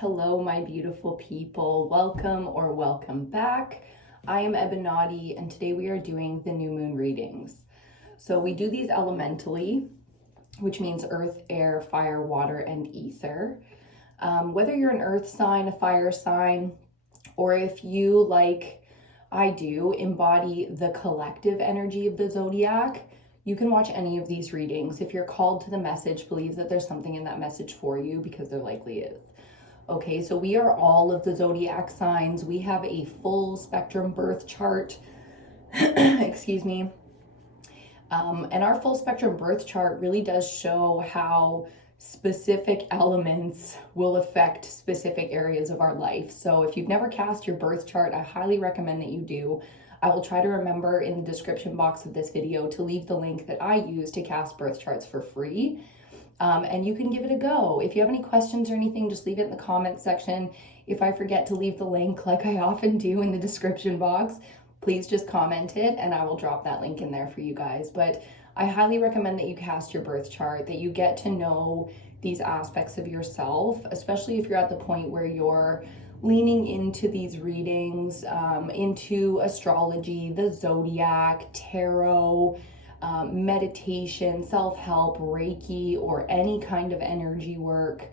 Hello, my beautiful people. Welcome or welcome back. I am EBINOTTI, and today we are doing the new moon readings. So we do these elementally, which means earth, air, fire, water, and ether. Whether you're an earth sign, a fire sign, or if you, like I do, embody the collective energy of the zodiac, you can watch any of these readings. If you're called to the message, believe that there's something in that message for you, because there likely is. Okay, so we are all of the zodiac signs. We have a full spectrum birth chart. Excuse me. And our full spectrum birth chart really does show how specific elements will affect specific areas of our life. So if you've never cast your birth chart, I highly recommend that you do. I will try to remember in the description box of this video to leave the link that I use to cast birth charts for free. And you can give it a go. If you have any questions or anything, just leave it in the comments section. If I forget to leave the link, like I often do in the description box, please just comment it and I will drop that link in there for you guys. But I highly recommend that you cast your birth chart, that you get to know these aspects of yourself, especially if you're at the point where you're leaning into these readings, into astrology, the zodiac, tarot, meditation, self-help, Reiki, or any kind of energy work.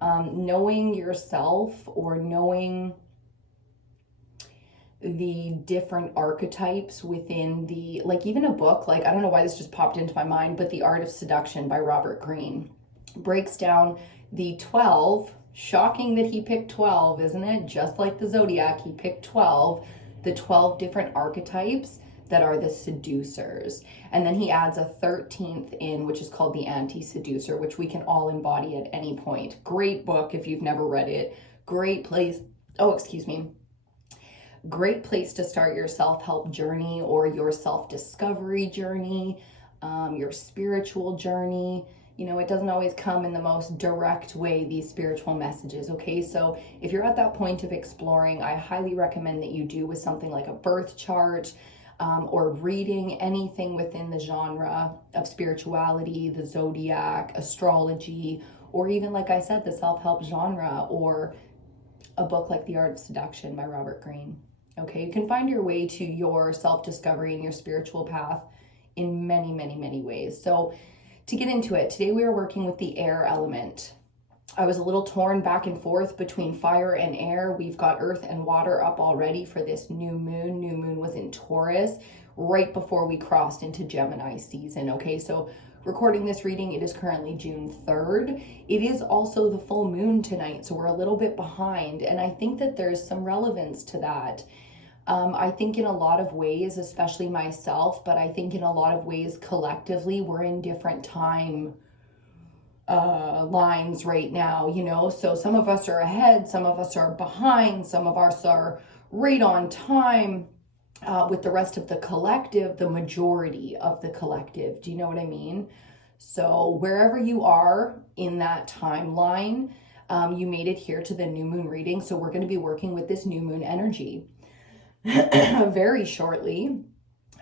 Knowing yourself or knowing the different archetypes within the, like even a book, like I don't know why this just popped into my mind, but The Art of Seduction by Robert Greene breaks down the 12, shocking that he picked 12, isn't it? Just like the zodiac, he picked 12, the 12 different archetypes that are the seducers. And then he adds a 13th in, which is called the anti-seducer, which we can all embody at any point. Great book if you've never read it. Great place, great place to start your self-help journey or your self-discovery journey, your spiritual journey. You know, it doesn't always come in the most direct way, these spiritual messages, okay? So if you're at that point of exploring, I highly recommend that you do with something like a birth chart, or reading anything within the genre of spirituality, the zodiac, astrology, or even, like I said, the self-help genre, or a book like The Art of Seduction by Robert Greene. Okay, you can find your way to your self-discovery and your spiritual path in many, many, many ways. So to get into it, today we are working with the air element. I was a little torn back and forth between fire and air. We've got earth and water up already for this new moon. New moon was in Taurus right before we crossed into Gemini season. Okay, so recording this reading, it is currently June 3rd. It is also the full moon tonight, so we're a little bit behind. And I think that there's some relevance to that. I think in a lot of ways, especially myself, but I think in a lot of ways collectively, we're in different time lines right now, you know, so some of us are ahead, some of us are behind, some of us are right on time with the rest of the collective, the majority of the collective. Do you know what I mean? So wherever you are in that timeline, you made it here to the new moon reading. So we're going to be working with this new moon energy very shortly.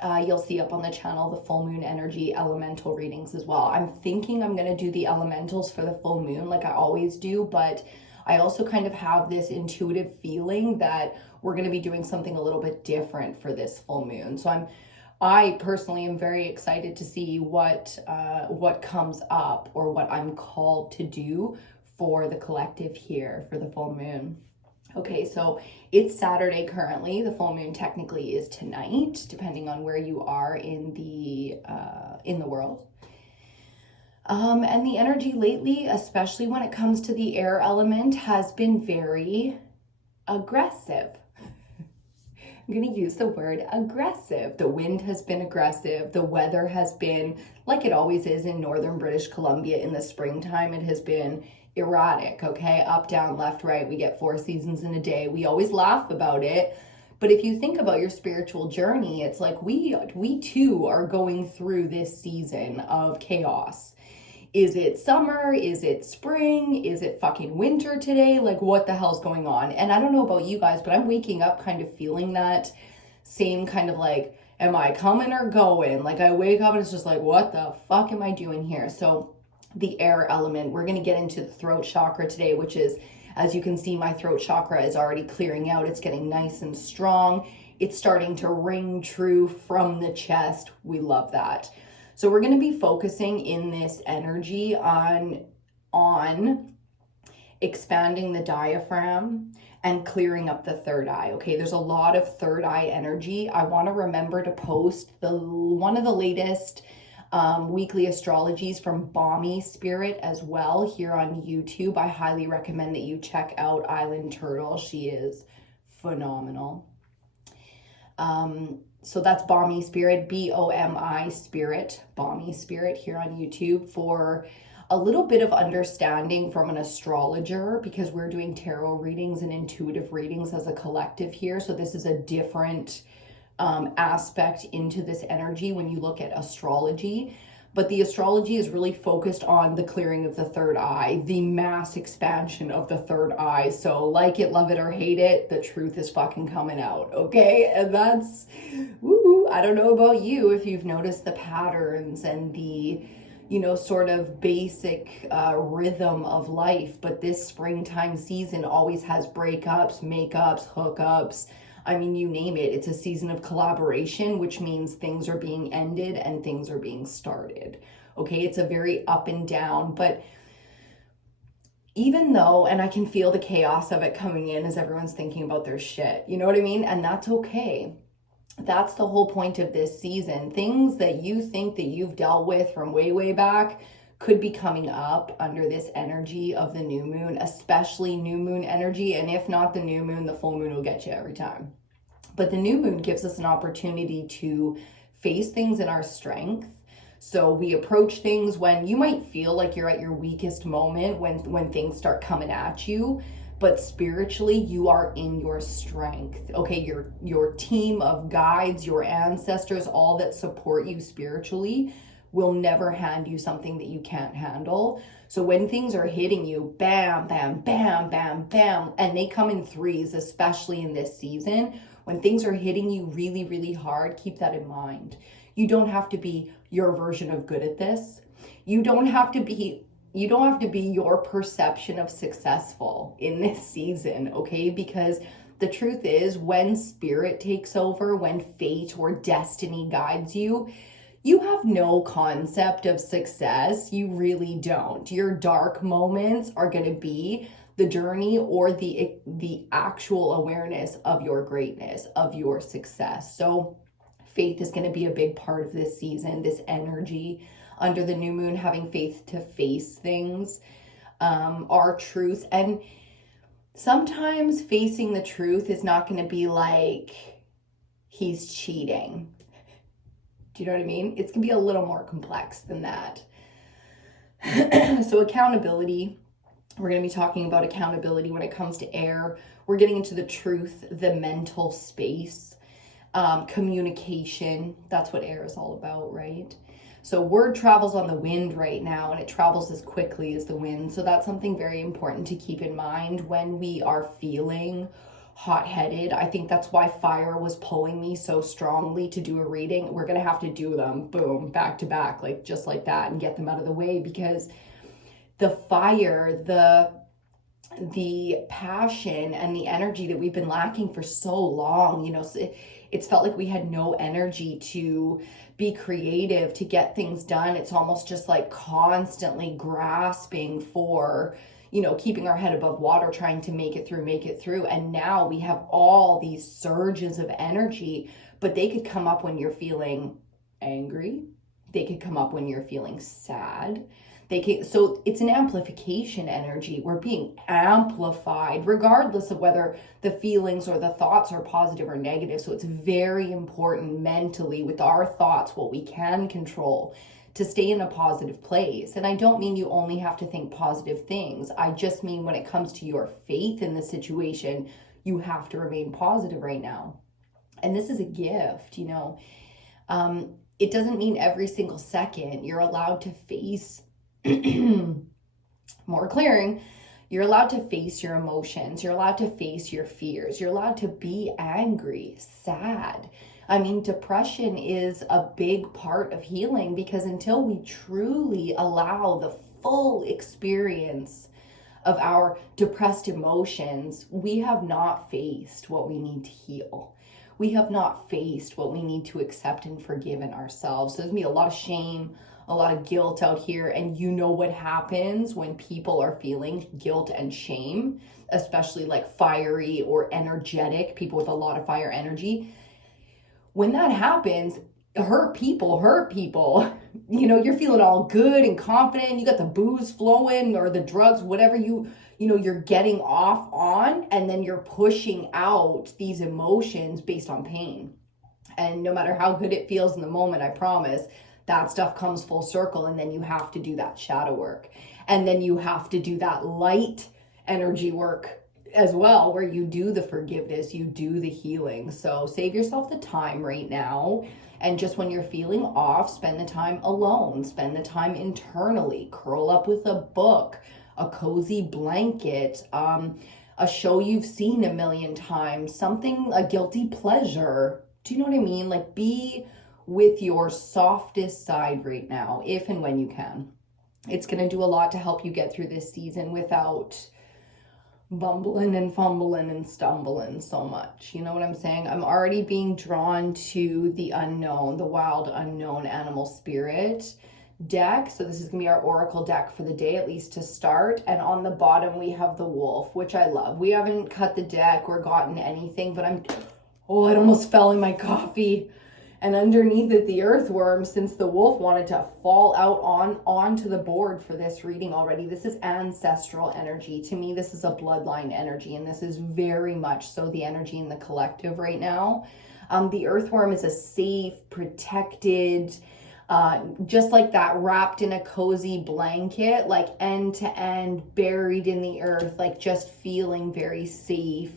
You'll see up on the channel the full moon energy elemental readings as well. I'm thinking I'm going to do the elementals for the full moon like I always do, but I also kind of have this intuitive feeling that we're going to be doing something a little bit different for this full moon. So I personally am very excited to see what comes up, or what I'm called to do for the collective here for the full moon. Okay, so it's Saturday currently. The full moon technically is tonight, depending on where you are in the world. And the energy lately, especially when it comes to the air element, has been very aggressive. I'm going to use the word aggressive. The wind has been aggressive. The weather has been, like it always is in northern British Columbia in the springtime, it has been erratic, okay? Up, down, left, right. We get 4 seasons in a day. We always laugh about it. But if you think about your spiritual journey, it's like we too are going through this season of chaos. Is it summer? Is it spring? Is it fucking winter today? Like, what the hell's going on? And I don't know about you guys, but I'm waking up kind of feeling that same kind of like, am I coming or going? Like I wake up and it's just like, what the fuck am I doing here? So the air element. We're going to get into the throat chakra today, which is, as you can see, my throat chakra is already clearing out. It's getting nice and strong. It's starting to ring true from the chest. We love that. So we're going to be focusing in this energy on expanding the diaphragm and clearing up the third eye. Okay, there's a lot of third eye energy. I want to remember to post one of the latest weekly astrologies from Balmy Spirit as well here on YouTube. I highly recommend that you check out Island Turtle. She is phenomenal. So that's Balmy Spirit, B-O-M-I Spirit, Balmy Spirit here on YouTube, for a little bit of understanding from an astrologer, because we're doing tarot readings and intuitive readings as a collective here. So this is a different aspect into this energy when you look at astrology. But the astrology is really focused on the clearing of the third eye, the mass expansion of the third eye. So like it, love it, or hate it, the truth is fucking coming out, okay? And that's, woo, I don't know about you, if you've noticed the patterns and the, you know, sort of basic rhythm of life. But this springtime season always has breakups, makeups, hookups. I mean, you name it. It's a season of collaboration, which means things are being ended and things are being started. Okay, it's a very up and down, but even though, and I can feel the chaos of it coming in as everyone's thinking about their shit, you know what I mean? And that's okay. That's the whole point of this season. Things that you think that you've dealt with from way, way back could be coming up under this energy of the new moon, especially new moon energy. And if not the new moon, the full moon will get you every time. But the new moon gives us an opportunity to face things in our strength. So we approach things when you might feel like you're at your weakest moment, when things start coming at you. But spiritually, you are in your strength. Okay, your team of guides, your ancestors, all that support you spiritually will never hand you something that you can't handle. So when things are hitting you, bam, bam, bam, bam, bam, and they come in threes, especially in this season, when things are hitting you really, really hard, keep that in mind. You don't have to be your version of good at this. You don't have to be your perception of successful in this season, okay? Because the truth is, when spirit takes over, when fate or destiny guides you, you have no concept of success. You really don't. Your dark moments are going to be the journey or the actual awareness of your greatness, of your success. So faith is going to be a big part of this season, this energy under the new moon, having faith to face things, our truths. And sometimes facing the truth is not going to be like, he's cheating. Do you know what I mean? It's going to be a little more complex than that. So accountability, we're going to be talking about accountability when it comes to air. We're getting into the truth, the mental space, communication. That's what air is all about, right? So word travels on the wind right now, and it travels as quickly as the wind. So that's something very important to keep in mind when we are feeling hot-headed. I think that's why fire was pulling me so strongly to do a reading. We're going to have to do them, boom, back to back, like just like that, and get them out of the way, because the fire, the passion and the energy that we've been lacking for so long, you know, it's felt like we had no energy to be creative, to get things done. It's almost just like constantly grasping for, you know, keeping our head above water, trying to make it through. And now we have all these surges of energy, but they could come up when you're feeling angry. They could come up when you're feeling sad. So it's an amplification energy. We're being amplified regardless of whether the feelings or the thoughts are positive or negative. So it's very important mentally with our thoughts, what we can control, to stay in a positive place. And I don't mean you only have to think positive things. I just mean when it comes to your faith in the situation, you have to remain positive right now. And this is a gift, you know. It doesn't mean every single second you're allowed to face more clearing. You're allowed to face your emotions. You're allowed to face your fears. You're allowed to be angry, sad. I mean, depression is a big part of healing, because until we truly allow the full experience of our depressed emotions, we have not faced what we need to heal. We have not faced what we need to accept and forgive in ourselves. So there's gonna be a lot of shame, a lot of guilt out here. And you know what happens when people are feeling guilt and shame, especially like fiery or energetic, people with a lot of fire energy. When that happens, hurt people. You know, you're feeling all good and confident. You got the booze flowing or the drugs, whatever you're getting off on, and then you're pushing out these emotions based on pain. And no matter how good it feels in the moment, I promise, that stuff comes full circle, and then you have to do that shadow work. And then you have to do that light energy work as well, where you do the forgiveness, you do the healing. So save yourself the time right now. And just when you're feeling off, spend the time alone, spend the time internally, curl up with a book, a cozy blanket, a show you've seen a million times, something, a guilty pleasure. Do you know what I mean? Like, be with your softest side right now, if and when you can. It's going to do a lot to help you get through this season without bumbling and fumbling and stumbling so much. You know what I'm saying? I'm already being drawn to the unknown, the wild unknown animal spirit deck. So this is gonna be our oracle deck for the day, at least to start. And on the bottom we have the wolf, which I love. We haven't cut the deck or gotten anything, but it almost fell in my coffee. And underneath it, the earthworm, since the wolf wanted to fall out onto the board for this reading already. This is ancestral energy. To me, this is a bloodline energy, and this is very much so the energy in the collective right now. The earthworm is a safe, protected, just like that, wrapped in a cozy blanket, like end to end, buried in the earth, like just feeling very safe,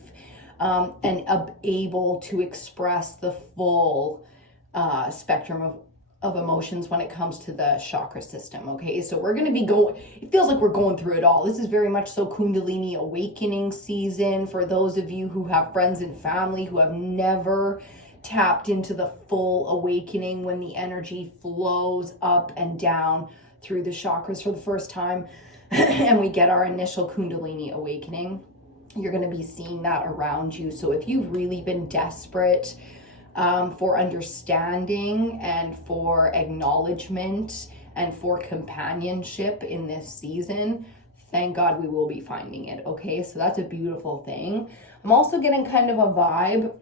and able to express the full spectrum of emotions when it comes to the chakra system. Okay, so we're going to be it feels like we're going through it all. This is very much so Kundalini awakening season for those of you who have friends and family who have never tapped into the full awakening, when the energy flows up and down through the chakras for the first time and we get our initial Kundalini awakening. You're going to be seeing that around you. So if you've really been desperate for understanding and for acknowledgement and for companionship in this season, thank God we will be finding it. Okay, so that's a beautiful thing. I'm also getting kind of a vibe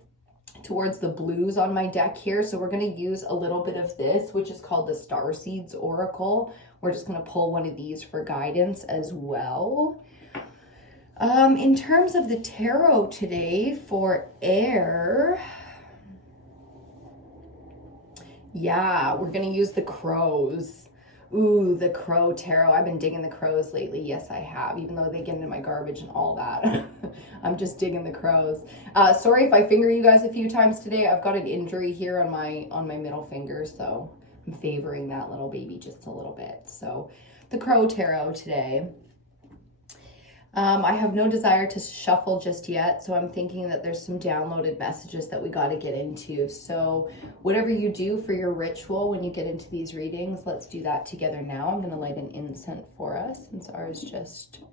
towards the blues on my deck here, so we're going to use a little bit of this, which is called the Starseeds Oracle. We're just going to pull one of these for guidance as well. In terms of the tarot today for air, yeah, we're going to use the crows. Ooh, the crow tarot. I've been digging the crows lately. Yes, I have, even though they get into my garbage and all that. I'm just digging the crows. Sorry if I finger you guys a few times today. I've got an injury here on my middle finger, so I'm favoring that little baby just a little bit. So the crow tarot today. I have no desire to shuffle just yet, so I'm thinking that there's some downloaded messages that we got to get into. So whatever you do for your ritual when you get into these readings, let's do that together now. I'm going to light an incense for us since ours just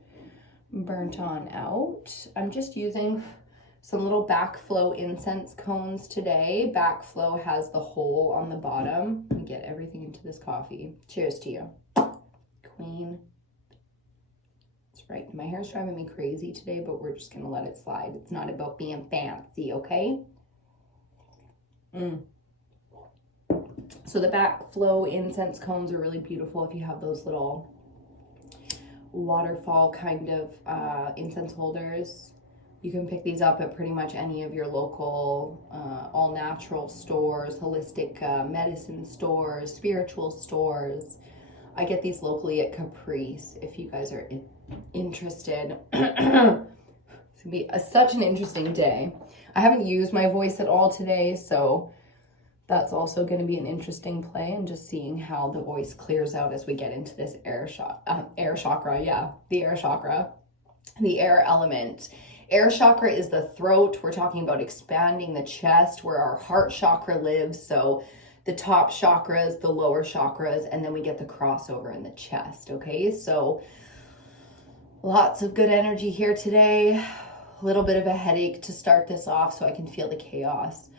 burnt on out. I'm just using some little backflow incense cones today. Backflow has the hole on the bottom. Let me get everything into this coffee. Cheers to you. Queen. That's right. My hair's driving me crazy today, but we're just going to let it slide. It's not about being fancy, okay? So the backflow incense cones are really beautiful if you have those little waterfall kind of incense holders. You can pick these up at pretty much any of your local all-natural stores, holistic medicine stores, spiritual stores. I get these locally at Caprice if you guys are interested. It's gonna be such an interesting day. I haven't used my voice at all today, so that's also going to be an interesting play, and just seeing how the voice clears out as we get into this air chakra. Yeah, the air chakra, the air element. Air chakra is the throat. We're talking about expanding the chest, where our heart chakra lives. So the top chakras, the lower chakras, and then we get the crossover in the chest, okay? So lots of good energy here today. A little bit of a headache to start this off so I can feel the chaos.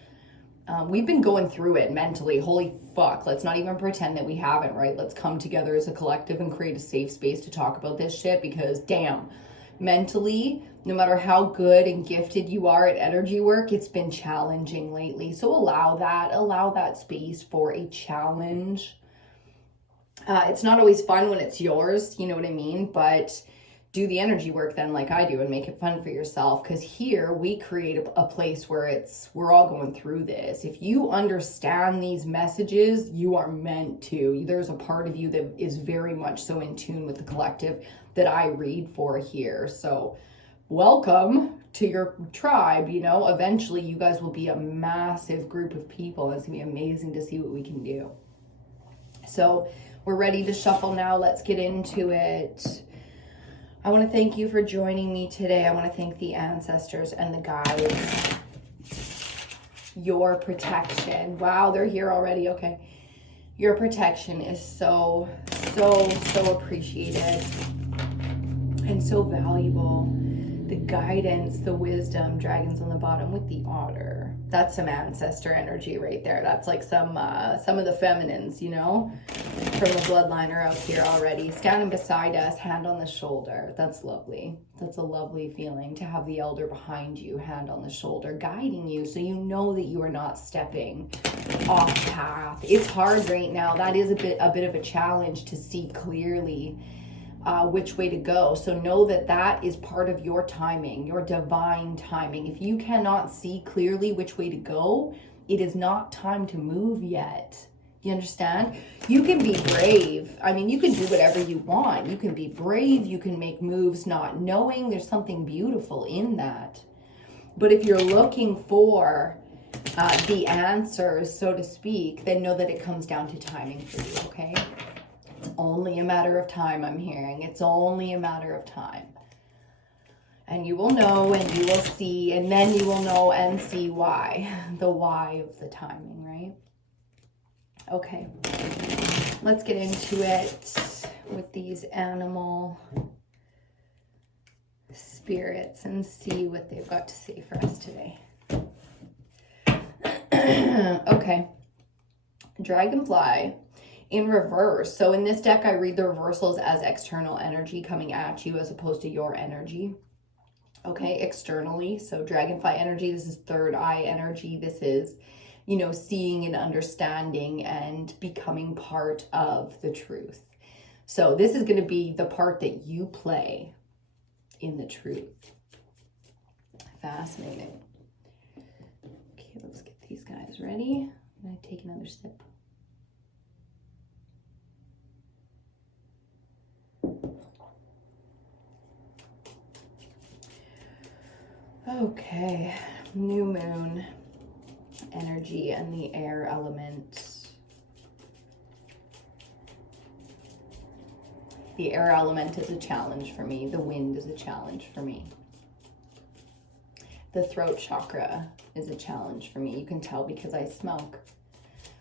We've been going through it mentally. Holy fuck. Let's not even pretend that we haven't, right? Let's come together as a collective and create a safe space to talk about this shit, because damn, mentally, no matter how good and gifted you are at energy work, it's been challenging lately. So allow that space for a challenge. It's not always fun when it's yours, you know what I mean? But do the energy work then like I do and make it fun for yourself, because here we create a place where we're all going through this. If you understand these messages, you are meant to. There's a part of you that is very much so in tune with the collective that I read for here. So welcome to your tribe. You know, eventually you guys will be a massive group of people. It's gonna be amazing to see what we can do. So we're ready to shuffle now. Let's get into it. I want to thank you for joining me today. I want to thank the ancestors and the guides. Your protection. Wow, they're here already. Okay. Your protection is so appreciated and so valuable. The guidance, the wisdom, dragons on the bottom with the otter. That's some ancestor energy right there. That's like some of the feminines, you know, from the bloodline are out here already. Standing beside us, hand on the shoulder. That's lovely. That's a lovely feeling to have the elder behind you, hand on the shoulder, guiding you so you know that you are not stepping off path. It's hard right now. That is a bit of a challenge to see clearly which way to go. So know that that is part of your timing, your divine timing. If you cannot see clearly which way to go, it is not time to move yet. You understand? You can be brave. I mean, you can do whatever you want. You can be brave. You can make moves not knowing. There's something beautiful in that. But if you're looking for the answers, so to speak, then know that it comes down to timing for you, okay? It's only a matter of time, I'm hearing. It's only a matter of time. And you will know and you will see, and then you will know and see why. The why of the timing, right? Okay. Let's get into it with these animal spirits and see what they've got to say for us today. Okay. Dragonfly in reverse. So in this deck, I read the reversals as external energy coming at you as opposed to your energy. Okay, externally. So dragonfly energy, this is third eye energy. This is, you know, seeing and understanding and becoming part of the truth. So this is going to be the part that you play in the truth. Fascinating. Okay, let's get these guys ready. I'm going to take another sip. Okay, new moon energy and the air element. The air element is a challenge for me. The wind is a challenge for me. The throat chakra is a challenge for me. You can tell because I smoke.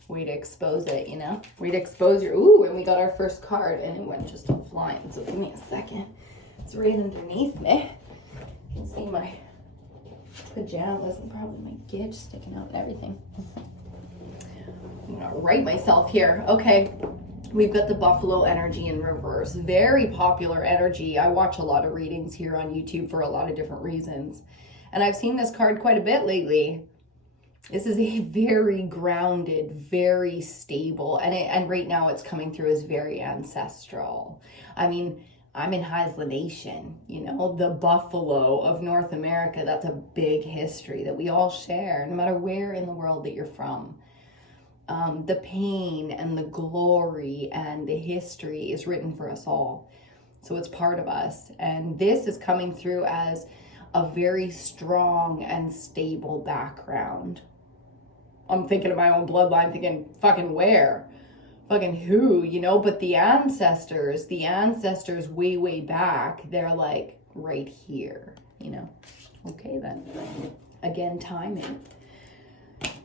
Way to expose it, you know? Way to expose your... Ooh, and we got our first card and it went just flying. So give me a second. It's right underneath me. You can see my pajamas and probably my gitch sticking out and everything. I'm gonna right myself here. Okay, we've got the buffalo energy in reverse. Very popular energy. I watch a lot of readings here on YouTube for a lot of different reasons, and I've seen this card quite a bit lately. This is a very grounded, very stable, and right now it's coming through as very ancestral. I mean, I'm in Haisla Nation, you know, the buffalo of North America. That's a big history that we all share, no matter where in the world that you're from. The pain and the glory and the history is written for us all. So it's part of us. And this is coming through as a very strong and stable background. I'm thinking of my own bloodline, thinking, fucking where? Fucking who, you know? But the ancestors way back, they're like right here, you know? Okay then. Again, timing.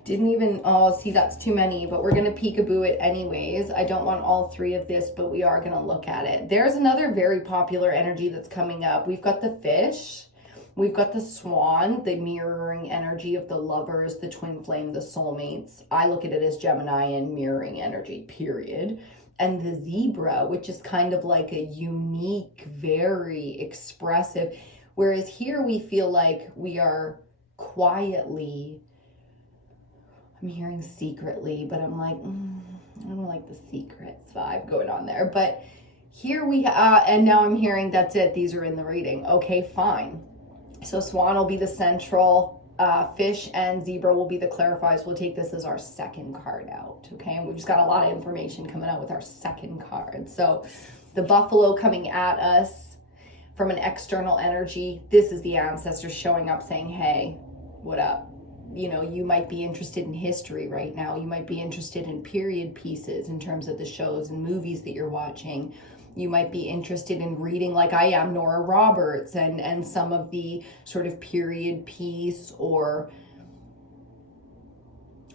Didn't even, oh, see, that's too many, but we're going to peekaboo it anyways. I don't want all three of this, but we are going to look at it. There's another very popular energy that's coming up. We've got the fish. We've got the swan, the mirroring energy of the lovers, the twin flame, the soulmates. I look at it as Gemini and mirroring energy, period. And the zebra, which is kind of like a unique, very expressive. Whereas here we feel like we are quietly, I'm hearing secretly, but I'm like, I don't like the secrets vibe going on there. But here we, and now I'm hearing that's it. These are in the reading. Okay, fine. So swan will be the central, fish and zebra will be the clarifiers. We'll take this as our second card out, okay? And we've just got a lot of information coming out with our second card. So the buffalo coming at us from an external energy. This is the ancestors showing up saying, hey, what up? You know, you might be interested in history right now. You might be interested in period pieces in terms of the shows and movies that you're watching. You might be interested in reading, like I am, Nora Roberts and some of the sort of period piece, or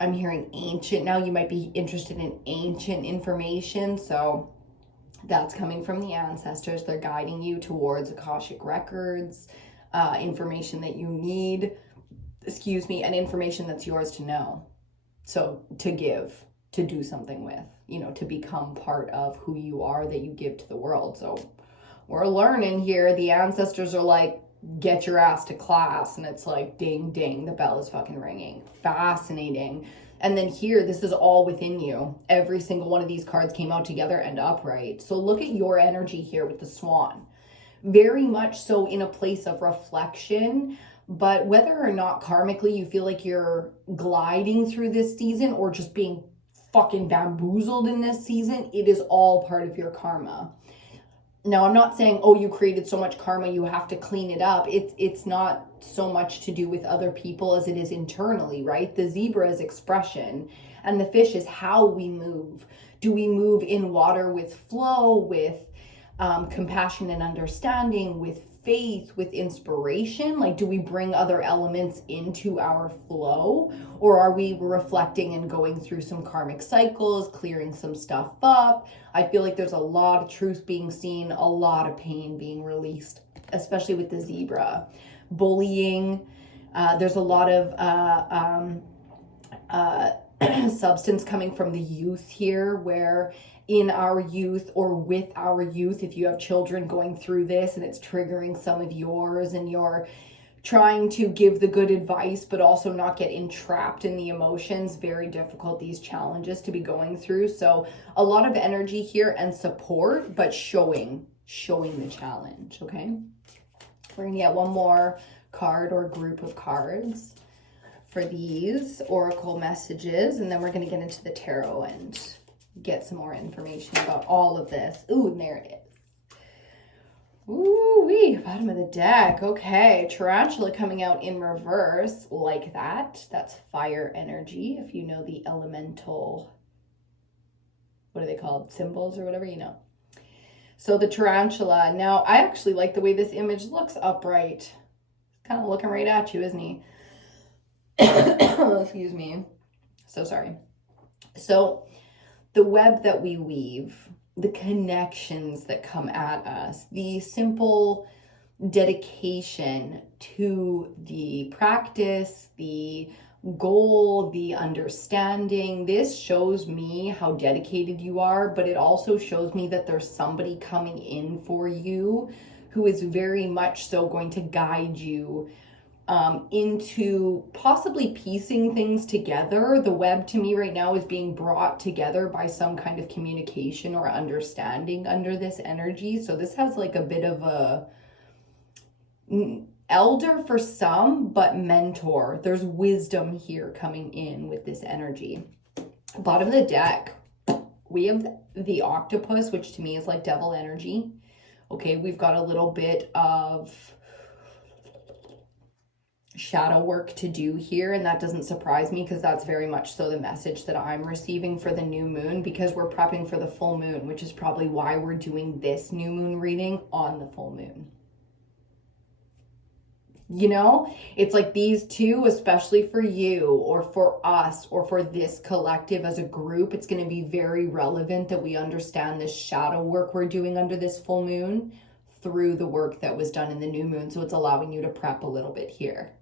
I'm hearing ancient now. You might be interested in ancient information. So that's coming from the ancestors. They're guiding you towards Akashic records, information that you need, and information that's yours to know. So to give, to do something with, you know, to become part of who you are that you give to the world. So we're learning here. The ancestors are like, get your ass to class. And it's like, ding, ding, the bell is fucking ringing. Fascinating. And then here, this is all within you. Every single one of these cards came out together and upright. So look at your energy here with the swan. Very much so in a place of reflection. But whether or not karmically you feel like you're gliding through this season or just being fucking bamboozled in this season, it is all part of your karma. Now, I'm not saying, oh, you created so much karma, you have to clean it up. It's not so much to do with other people as it is internally, right? The zebra is expression, and the fish is how we move. Do we move in water with flow, with compassion and understanding, with faith, with inspiration? Like, do we bring other elements into our flow, or are we reflecting and going through some karmic cycles, clearing some stuff up? I feel like there's a lot of truth being seen, a lot of pain being released, especially with the zebra. Bullying, there's a lot of substance coming from the youth here, where in our youth or with our youth, if you have children going through this and it's triggering some of yours and you're trying to give the good advice but also not get entrapped in the emotions, very difficult, these challenges to be going through. So a lot of energy here and support, but showing the challenge. Okay, we're gonna get one more card or group of cards for these oracle messages, and then we're going to get into the tarot and get some more information about all of this. Ooh, and there it is. Ooh-wee, bottom of the deck. Okay, tarantula coming out in reverse like that. That's fire energy. If you know the elemental, what are they called? Symbols or whatever, you know. So the tarantula. Now, I actually like the way this image looks upright. Kind of looking right at you, isn't he? Excuse me. So sorry. So the web that we weave, the connections that come at us, the simple dedication to the practice, the goal, the understanding, this shows me how dedicated you are, but it also shows me that there's somebody coming in for you who is very much so going to guide you into possibly piecing things together. The web to me right now is being brought together by some kind of communication or understanding under this energy. So this has like a bit of a elder for some, but mentor. There's wisdom here coming in with this energy. Bottom of the deck, we have the octopus, which to me is like devil energy. Okay, we've got a little bit of shadow work to do here, and that doesn't surprise me because that's very much so the message that I'm receiving for the new moon, because we're prepping for the full moon, which is probably why we're doing this new moon reading on the full moon. You know, it's like these two, especially for you or for us or for this collective as a group, it's going to be very relevant that we understand this shadow work we're doing under this full moon through the work that was done in the new moon. So it's allowing you to prep a little bit here.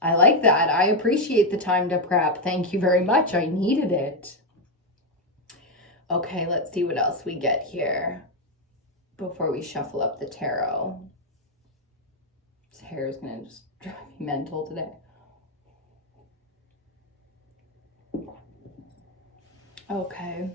I like that. I appreciate the time to prep. Thank you very much. I needed it. Okay, let's see what else we get here before we shuffle up the tarot. This hair is going to just drive me mental today. Okay.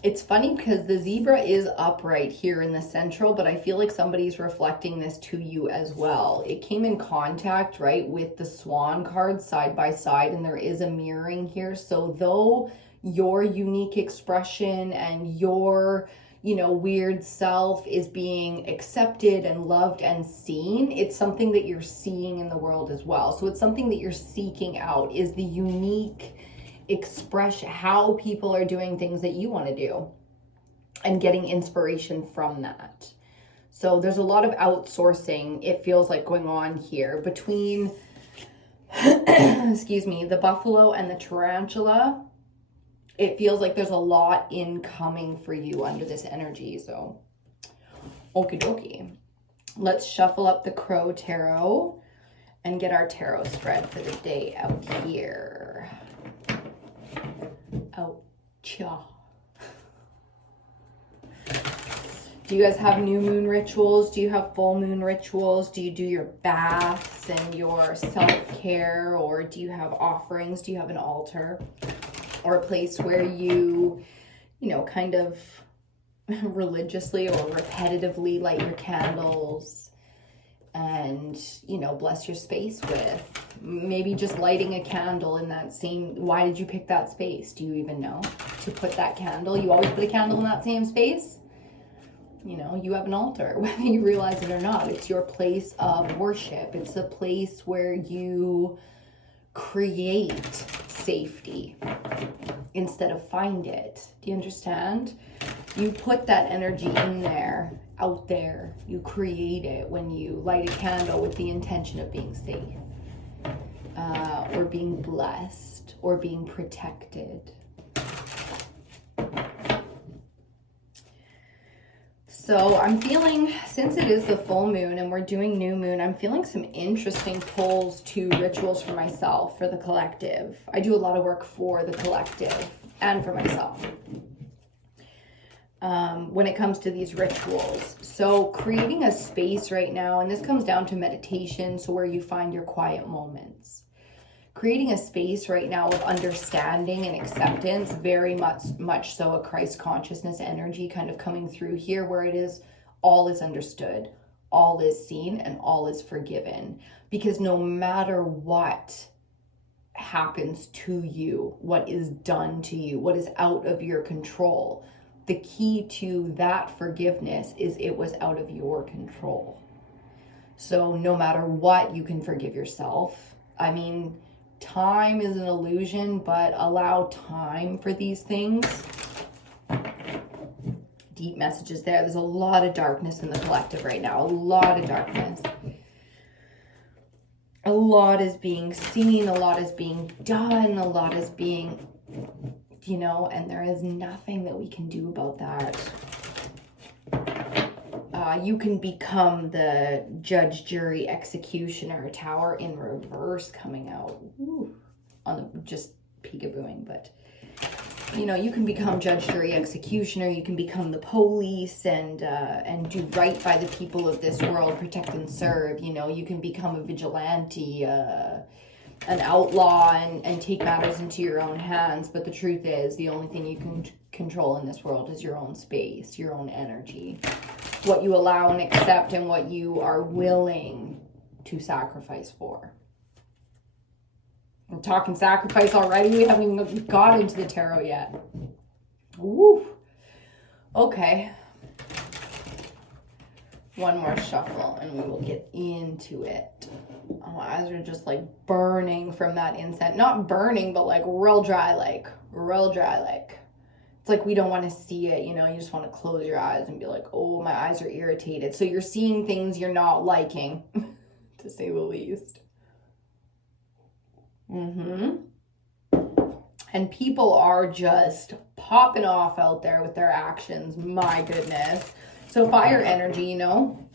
It's funny because the zebra is upright here in the central, but I feel like somebody's reflecting this to you as well. It came in contact, right, with the swan card side by side, and there is a mirroring here. So though your unique expression and your, you know, weird self is being accepted and loved and seen, it's something that you're seeing in the world as well. So it's something that you're seeking out, is the unique expression, how people are doing things that you want to do and getting inspiration from that. So there's a lot of outsourcing, it feels like, going on here between excuse me, the buffalo and the tarantula. It feels like there's a lot incoming for you under this energy. So okie dokie, let's shuffle up the crow tarot and get our tarot spread for the day out here. Oucha. Do you guys have new moon rituals? Do you have full moon rituals? Do you do your baths and your self-care? Or do you have offerings? Do you have an altar? Or a place where you know, kind of religiously or repetitively light your candles and, you know, bless your space with? Maybe just lighting a candle in that same, why did you pick that space? Do you even know to put that candle? You always put a candle in that same space. You know, you have an altar, whether you realize it or not. It's your place of worship. It's a place where you create safety instead of find it. Do you understand? You put that energy in there, out there. You create it when you light a candle with the intention of being safe, or being blessed, or being protected. So I'm feeling, since it is the full moon and we're doing new moon, I'm feeling some interesting pulls to rituals for myself, for the collective. I do a lot of work for the collective and for myself when it comes to these rituals. So creating a space right now, and this comes down to meditation, so where you find your quiet moments. Creating a space right now of understanding and acceptance, very much so a Christ consciousness energy kind of coming through here, where it is all is understood, all is seen, and all is forgiven. Because no matter what happens to you, what is done to you, what is out of your control, the key to that forgiveness is it was out of your control. So no matter what, you can forgive yourself. I mean, time is an illusion, but allow time for these things. Deep messages there. There's a lot of darkness in the collective right now. A lot of darkness. A lot is being seen. A lot is being done. A lot is being, you know, and there is nothing that we can do about that. You can become the judge, jury, executioner. Tower in reverse coming out. Ooh, on the, just peekabooing, but you know, you can become judge, jury, executioner. You can become the police and do right by the people of this world, protect and serve. You know, you can become a vigilante, an outlaw, and take matters into your own hands. But the truth is, the only thing you can control in this world is your own space, your own energy, what you allow and accept, and what you are willing to sacrifice for. We're talking sacrifice already. We haven't even got into the tarot yet. Woo. Okay. One more shuffle and we will get into it. Oh, my eyes are just like burning from that incense. Not burning, but like real dry, like. It's It's like we don't want to see it, you know, you just want to close your eyes and be like, oh, my eyes are irritated. So you're seeing things you're not liking, to say the least. And people are just popping off out there with their actions. My goodness. So fire energy, you know,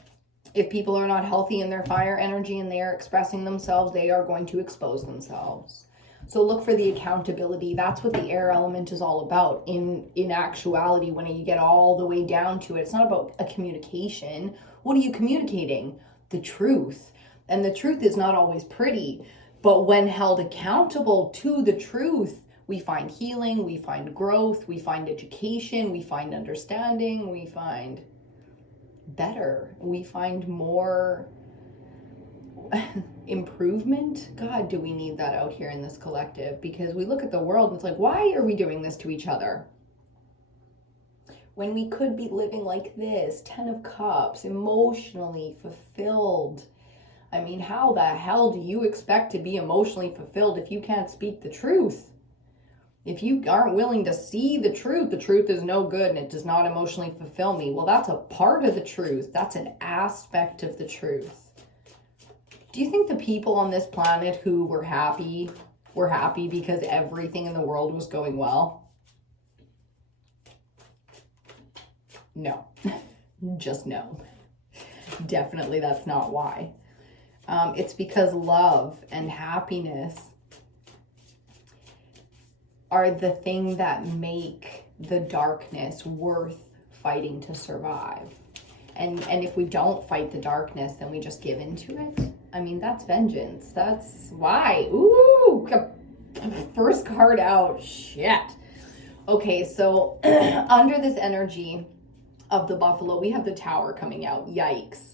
if people are not healthy in their fire energy and they are expressing themselves, they are going to expose themselves. So look for the accountability. That's what the air element is all about. In actuality, when you get all the way down to it, it's not about a communication. What are you communicating? The truth. And the truth is not always pretty, but when held accountable to the truth, we find healing, we find growth, we find education, we find understanding, we find better, we find more improvement. God, do we need that out here in this collective? Because we look at the world and it's like, why are we doing this to each other? When we could be living like this, 10 of Cups, emotionally fulfilled. I mean, how the hell do you expect to be emotionally fulfilled if you can't speak the truth? If you aren't willing to see the truth is no good and it does not emotionally fulfill me. Well, that's a part of the truth. That's an aspect of the truth. Do you think the people on this planet who were happy because everything in the world was going well? No. Just no. Definitely that's not why. It's because love and happiness are the thing that make the darkness worth fighting to survive. And if we don't fight the darkness, then we just give into it. I mean, that's vengeance. That's why. Ooh, first card out. Shit. Okay, so under this energy of the buffalo, we have the Tower coming out. Yikes.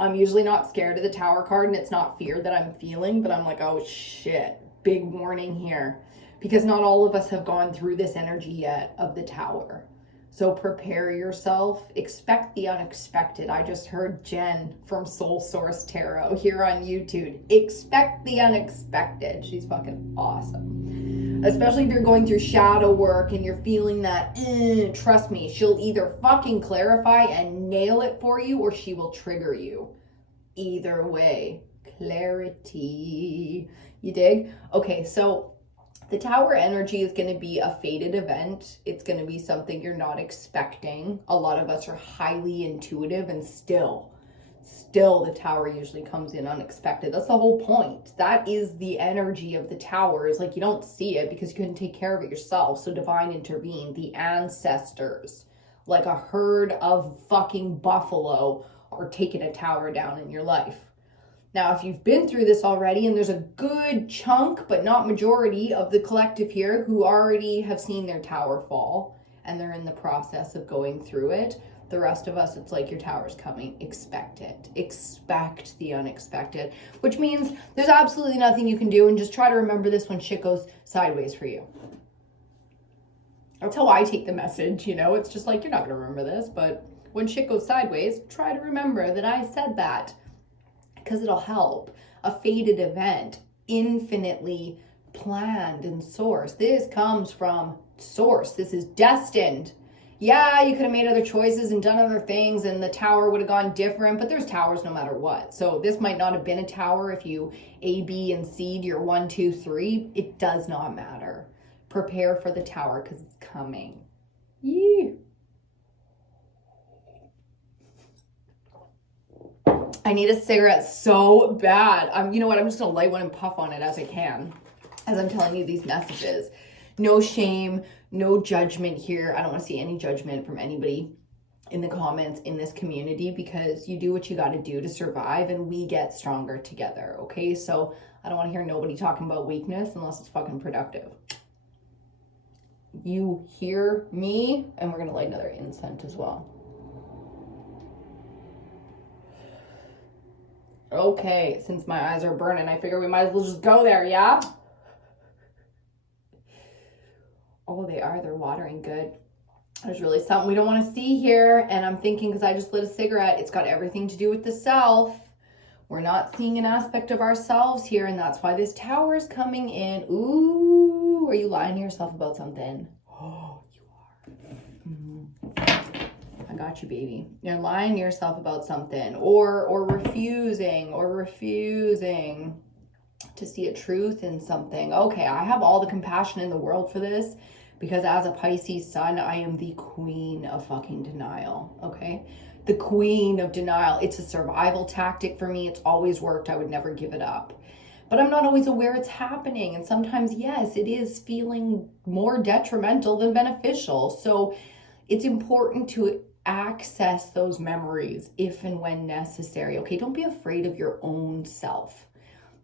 I'm usually not scared of the Tower card, and it's not fear that I'm feeling, but I'm like, oh shit, big warning here. Because not all of us have gone through this energy yet of the Tower. So prepare yourself. Expect the unexpected. I just heard Jen from Soul Source Tarot here on YouTube. Expect the unexpected. She's fucking awesome. Especially if you're going through shadow work and you're feeling that, trust me, she'll either fucking clarify and nail it for you or she will trigger you. Either way, clarity. You dig? Okay, so the Tower energy is going to be a fated event. It's going to be something you're not expecting. A lot of us are highly intuitive and still the Tower usually comes in unexpected. That's the whole point. That is the energy of the Tower. Is like you don't see it because you couldn't take care of it yourself. So divine intervened. The ancestors, like a herd of fucking buffalo, are taking a Tower down in your life. Now, if you've been through this already, and there's a good chunk, but not majority, of the collective here who already have seen their Tower fall, and they're in the process of going through it, the rest of us, it's like your Tower's coming. Expect it. Expect the unexpected, which means there's absolutely nothing you can do, and just try to remember this when shit goes sideways for you. That's how I take the message, you know? It's just like, you're not going to remember this, but when shit goes sideways, try to remember that I said that. Because it'll help. A fated event, infinitely planned and sourced. This comes from source. This is destined. Yeah, you could have made other choices and done other things and the Tower would have gone different, but there's Towers no matter what. So this might not have been a Tower if you A, B, and C'd your 1, 2, 3. It does not matter. Prepare for the Tower because it's coming. Yee. I need a cigarette so bad. You know what? I'm just going to light one and puff on it as I can, as I'm telling you these messages. No shame, no judgment here. I don't want to see any judgment from anybody in the comments in this community, because you do what you got to do to survive and we get stronger together, okay? So I don't want to hear nobody talking about weakness unless it's fucking productive. You hear me? And we're going to light another incense as well. Okay, since my eyes are burning, I figure we might as well just go there, yeah? Oh, they are. They're watering good. There's really something we don't want to see here. And I'm thinking, because I just lit a cigarette, it's got everything to do with the self. We're not seeing an aspect of ourselves here, and that's why this Tower is coming in. Ooh, are you lying to yourself about something? Oh, you are. I got you, baby. You're lying to yourself about something, or refusing to see a truth in something. Okay, I have all the compassion in the world for this, because as a Pisces sun, I am the queen of fucking denial, okay? The queen of denial. It's a survival tactic for me. It's always worked. I would never give it up. But I'm not always aware it's happening. And sometimes, yes, it is feeling more detrimental than beneficial. So it's important to access those memories if and when necessary, okay? Don't be afraid of your own self.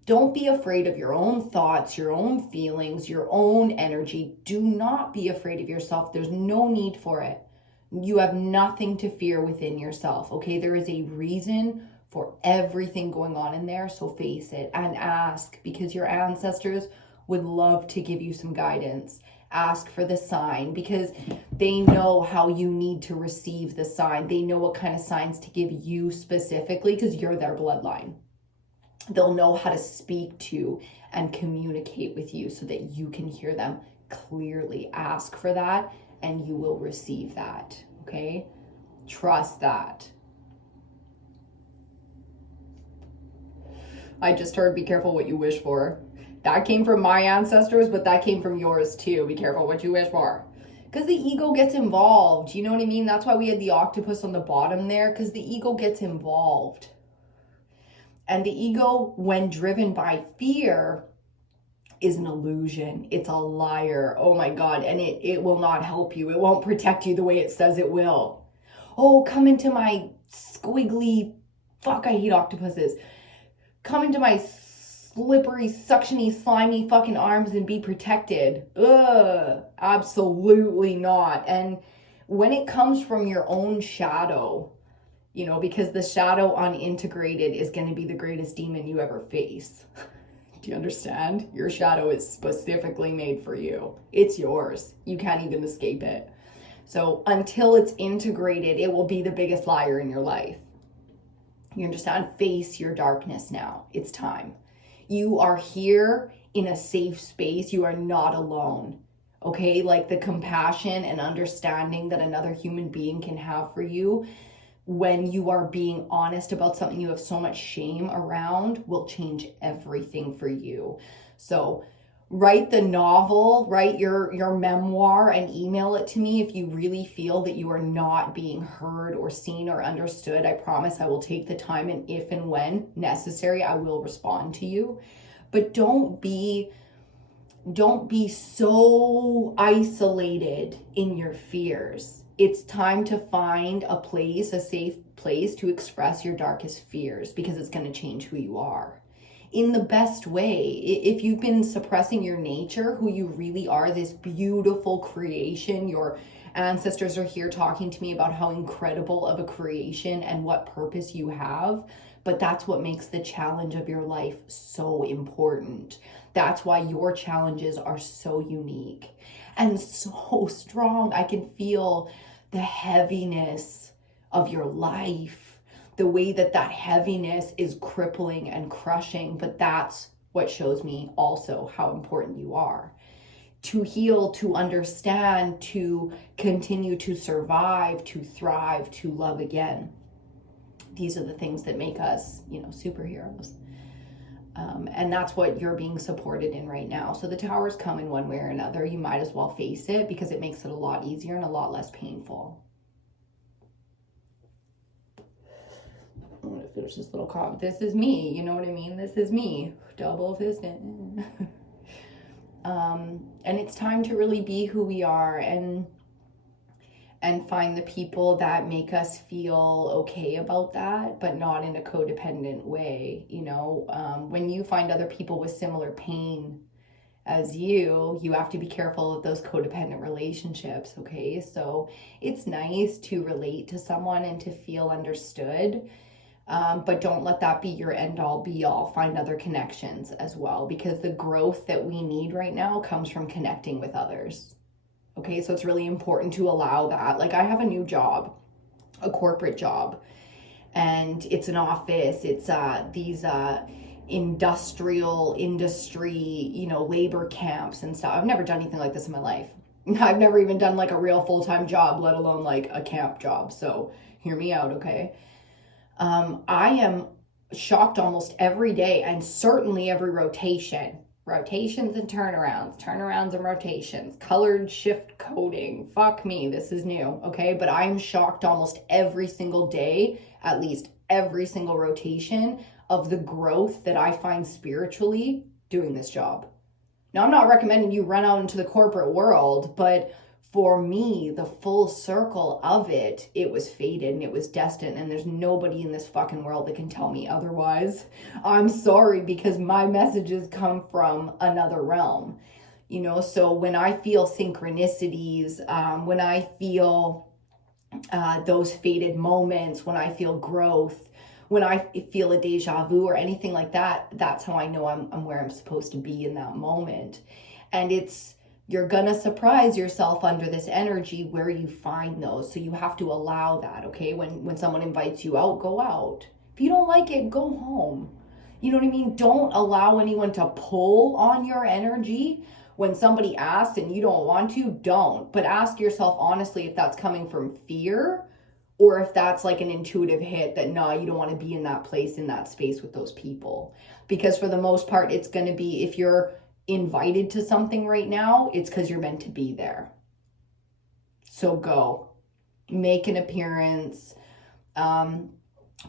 Don't be afraid of your own thoughts, your own feelings, your own energy. Do not be afraid of yourself. There's no need for it. You have nothing to fear within yourself, okay? There is a reason for everything going on in there, so face it and ask, because your ancestors would love to give you some guidance. Ask for the sign, because they know how you need to receive the sign. They know what kind of signs to give you specifically, because you're their bloodline. They'll know how to speak to and communicate with you so that you can hear them clearly. Ask for that and you will receive that, okay? Trust that. I just heard, be careful what you wish for. That came from my ancestors, but that came from yours too. Be careful what you wish for. Because the ego gets involved. You know what I mean? That's why we had the octopus on the bottom there, because the ego gets involved. And the ego, when driven by fear, is an illusion. It's a liar. Oh my God. And it will not help you. It won't protect you the way it says it will. Oh, come into my squiggly, fuck, I hate octopuses. Come into my slippery, suctiony, slimy fucking arms and be protected. Ugh, absolutely not. And when it comes from your own shadow, you know, because the shadow unintegrated is going to be the greatest demon you ever face. Do you understand? Your shadow is specifically made for you. It's yours. You can't even escape it. So until it's integrated, it will be the biggest liar in your life. You understand? Face your darkness now. It's time. You are here in a safe space. You are not alone. Okay? Like the compassion and understanding that another human being can have for you when you are being honest about something you have so much shame around will change everything for you. So write the novel, write your memoir and email it to me if you really feel that you are not being heard or seen or understood. I promise I will take the time, and if and when necessary, I will respond to you. But don't be so isolated in your fears. It's time to find a place, a safe place to express your darkest fears, because it's going to change who you are in the best way. If you've been suppressing your nature, who you really are, this beautiful creation, your ancestors are here talking to me about how incredible of a creation and what purpose you have. But that's what makes the challenge of your life so important. That's why your challenges are so unique and so strong. I can feel the heaviness of your life, the way that heaviness is crippling and crushing. But that's what shows me also how important you are. To heal, to understand, to continue to survive, to thrive, to love again. These are the things that make us, superheroes. And that's what you're being supported in right now. So the towers come in one way or another. You might as well face it, because it makes it a lot easier and a lot less painful. I'm going to finish this little comment. This is me. You know what I mean? This is me. Double fisted. And it's time to really be who we are and find the people that make us feel okay about that, but not in a codependent way. When you find other people with similar pain as you have to be careful of those codependent relationships, okay? So it's nice to relate to someone and to feel understood, but don't let that be your end-all be-all. Find other connections as well, because the growth that we need right now comes from connecting with others. Okay, so it's really important to allow that. Like, I have a new job, a corporate job, and it's an office. It's these industry, labor camps and stuff. I've never done anything like this in my life. I've never even done like a real full-time job, let alone like a camp job. So hear me out, okay? I am shocked almost every day, and certainly every rotation. Rotations and turnarounds and rotations, colored shift coding. Fuck me, this is new, okay? But I'm shocked almost every single day, at least every single rotation, of the growth that I find spiritually doing this job. Now, I'm not recommending you run out into the corporate world, but for me, the full circle of it, it was fated and it was destined, and there's nobody in this fucking world that can tell me otherwise. I'm sorry, because my messages come from another realm, you know? So when I feel synchronicities, when I feel those fated moments, when I feel growth, when I feel a deja vu or anything like that, that's how I know I'm where I'm supposed to be in that moment. And you're gonna surprise yourself under this energy where you find those. So you have to allow that, okay? When someone invites you out, go out. If you don't like it, go home. You know what I mean? Don't allow anyone to pull on your energy. When somebody asks and you don't want to, don't. But ask yourself honestly if that's coming from fear, or if that's like an intuitive hit that, no, you don't want to be in that place, in that space with those people. Because for the most part, it's going to be, if you're invited to something right now, it's because you're meant to be there. So go. Make an appearance.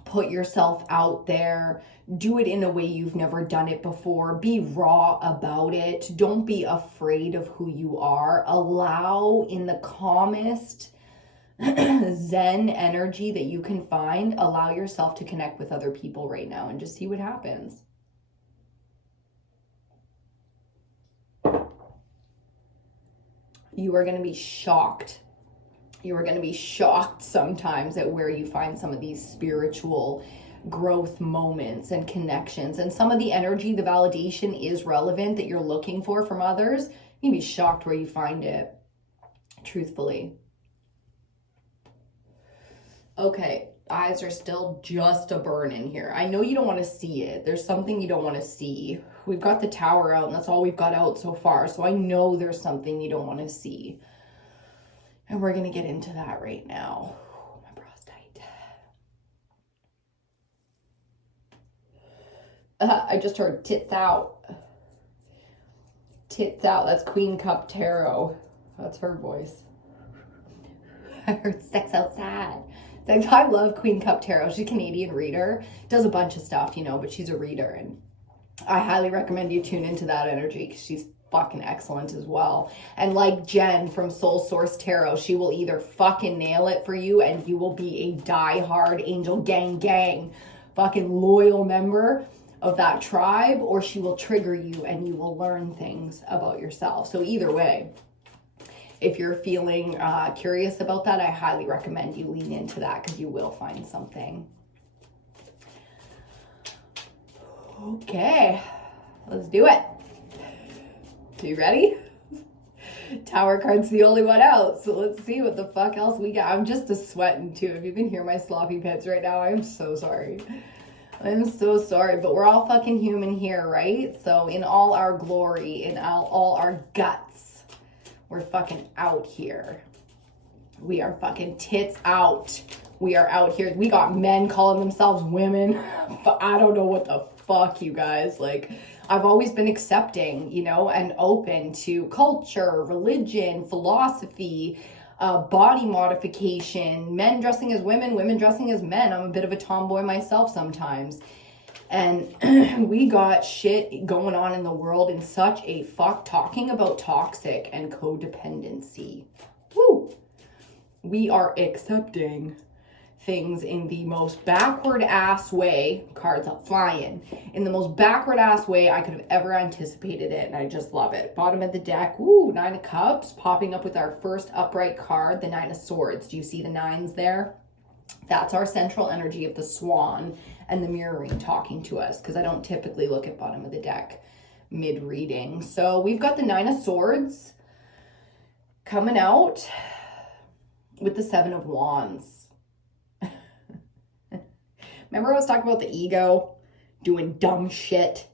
Put yourself out there. Do it in a way you've never done it before. Be raw about it. Don't be afraid of who you are. Allow, in the calmest Zen energy that you can find, allow yourself to connect with other people right now and just see what happens. You are going to be shocked. You are going to be shocked sometimes at where you find some of these spiritual growth moments and connections. And some of the energy, the validation is relevant that you're looking for from others. You'll be shocked where you find it, truthfully. Okay, eyes are still just a burn in here. I know you don't want to see it. There's something you don't want to see. We've got the tower out, and that's all we've got out so far. So I know there's something you don't want to see. And we're going to get into that right now. My bra's tight. I just heard tits out. Tits out. That's Queen Cup Tarot. That's her voice. I heard sex outside. I love Queen Cup Tarot. She's a Canadian reader. Does a bunch of stuff, you know, but she's a reader. And I highly recommend you tune into that energy because she's fucking excellent as well. And like Jen from Soul Source Tarot, she will either fucking nail it for you and you will be a die-hard Angel Gang fucking loyal member of that tribe, or she will trigger you and you will learn things about yourself. So either way, if you're feeling curious about that, I highly recommend you lean into that because you will find something. Okay, let's do it. You ready? Tower card's the only one out, so let's see what the fuck else we got. I'm just sweating too. If you can hear my sloppy pits right now, I'm so sorry. I'm so sorry, but we're all fucking human here, right? So in all our glory, in all our guts, we're fucking out here. We are fucking tits out. We are out here. We got men calling themselves women. But I don't know what the fuck, you guys. Like, I've always been accepting, you know, and open to culture, religion, philosophy, body modification, men dressing as women, women dressing as men. I'm a bit of a tomboy myself sometimes. And we got shit going on in the world in such a talking about toxic and codependency. Woo! We are accepting things in the most backward ass way, cards up flying, in the most backward ass way I could have ever anticipated it, and I just love it. Bottom of the deck, woo, 9 of Cups, popping up with our first upright card, the 9 of Swords. Do you see the 9s there? That's our central energy of the swan and the mirroring talking to us, because I don't typically look at bottom of the deck mid-reading. So we've got the 9 of Swords coming out with the 7 of Wands. Remember I was talking about the ego doing dumb shit?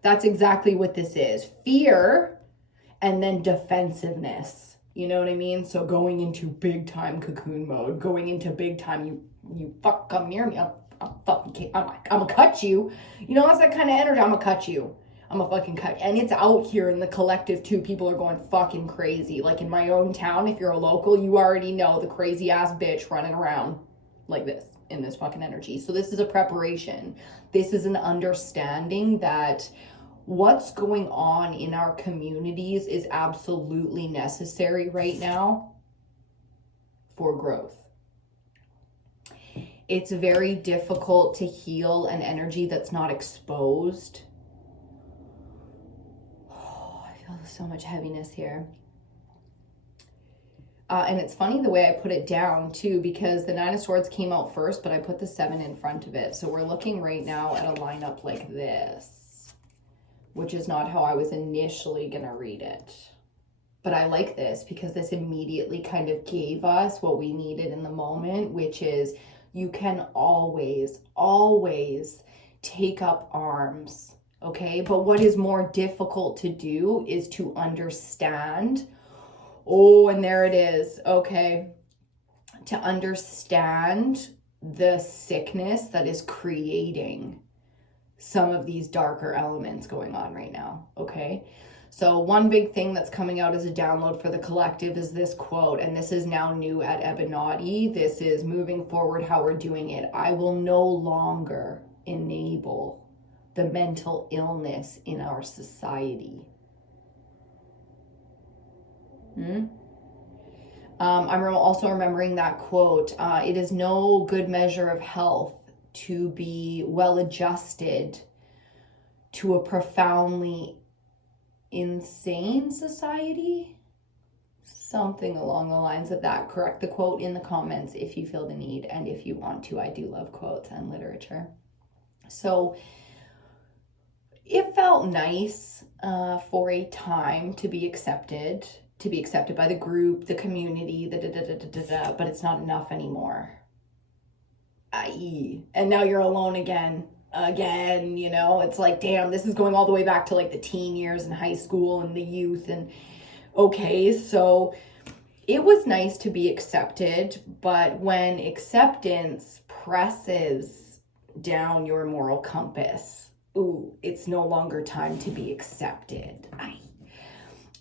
That's exactly what this is. Fear and then defensiveness. You know what I mean? So going into big time cocoon mode, going into big time, you fuck come near me, I'm gonna cut you. You know, that's that kind of energy. I'm gonna cut you. I'm gonna fucking cut. And it's out here in the collective too. People are going fucking crazy. Like in my own town, if you're a local, you already know the crazy ass bitch running around like this in this fucking energy. So this is a preparation. This is an understanding that what's going on in our communities is absolutely necessary right now for growth. It's very difficult to heal an energy that's not exposed. Oh, I feel so much heaviness here. And it's funny the way I put it down too, because the 9 of Swords came out first, but I put the 7 in front of it. So we're looking right now at a lineup like this, which is not how I was initially going to read it. But I like this because this immediately kind of gave us what we needed in the moment, which is you can always, always take up arms, okay? But what is more difficult to do is to understand. Oh, and there it is, okay? To understand the sickness that is creating some of these darker elements going on right now, okay? So one big thing that's coming out as a download for the collective is this quote, and this is now new at EBINOTTI. This is moving forward how we're doing it. I will no longer enable the mental illness in our society. I'm also remembering that quote. It is no good measure of health to be well adjusted to a profoundly insane society. Something along the lines of that. Correct the quote in the comments if you feel the need and if you want to. I do love quotes and literature. So it felt nice for a time to be accepted by the group, the community, but it's not enough anymore. And now you're alone again, you know, it's like, damn, this is going all the way back to like the teen years in high school and the youth. And okay, so it was nice to be accepted, but when acceptance presses down your moral compass, ooh, it's no longer time to be accepted.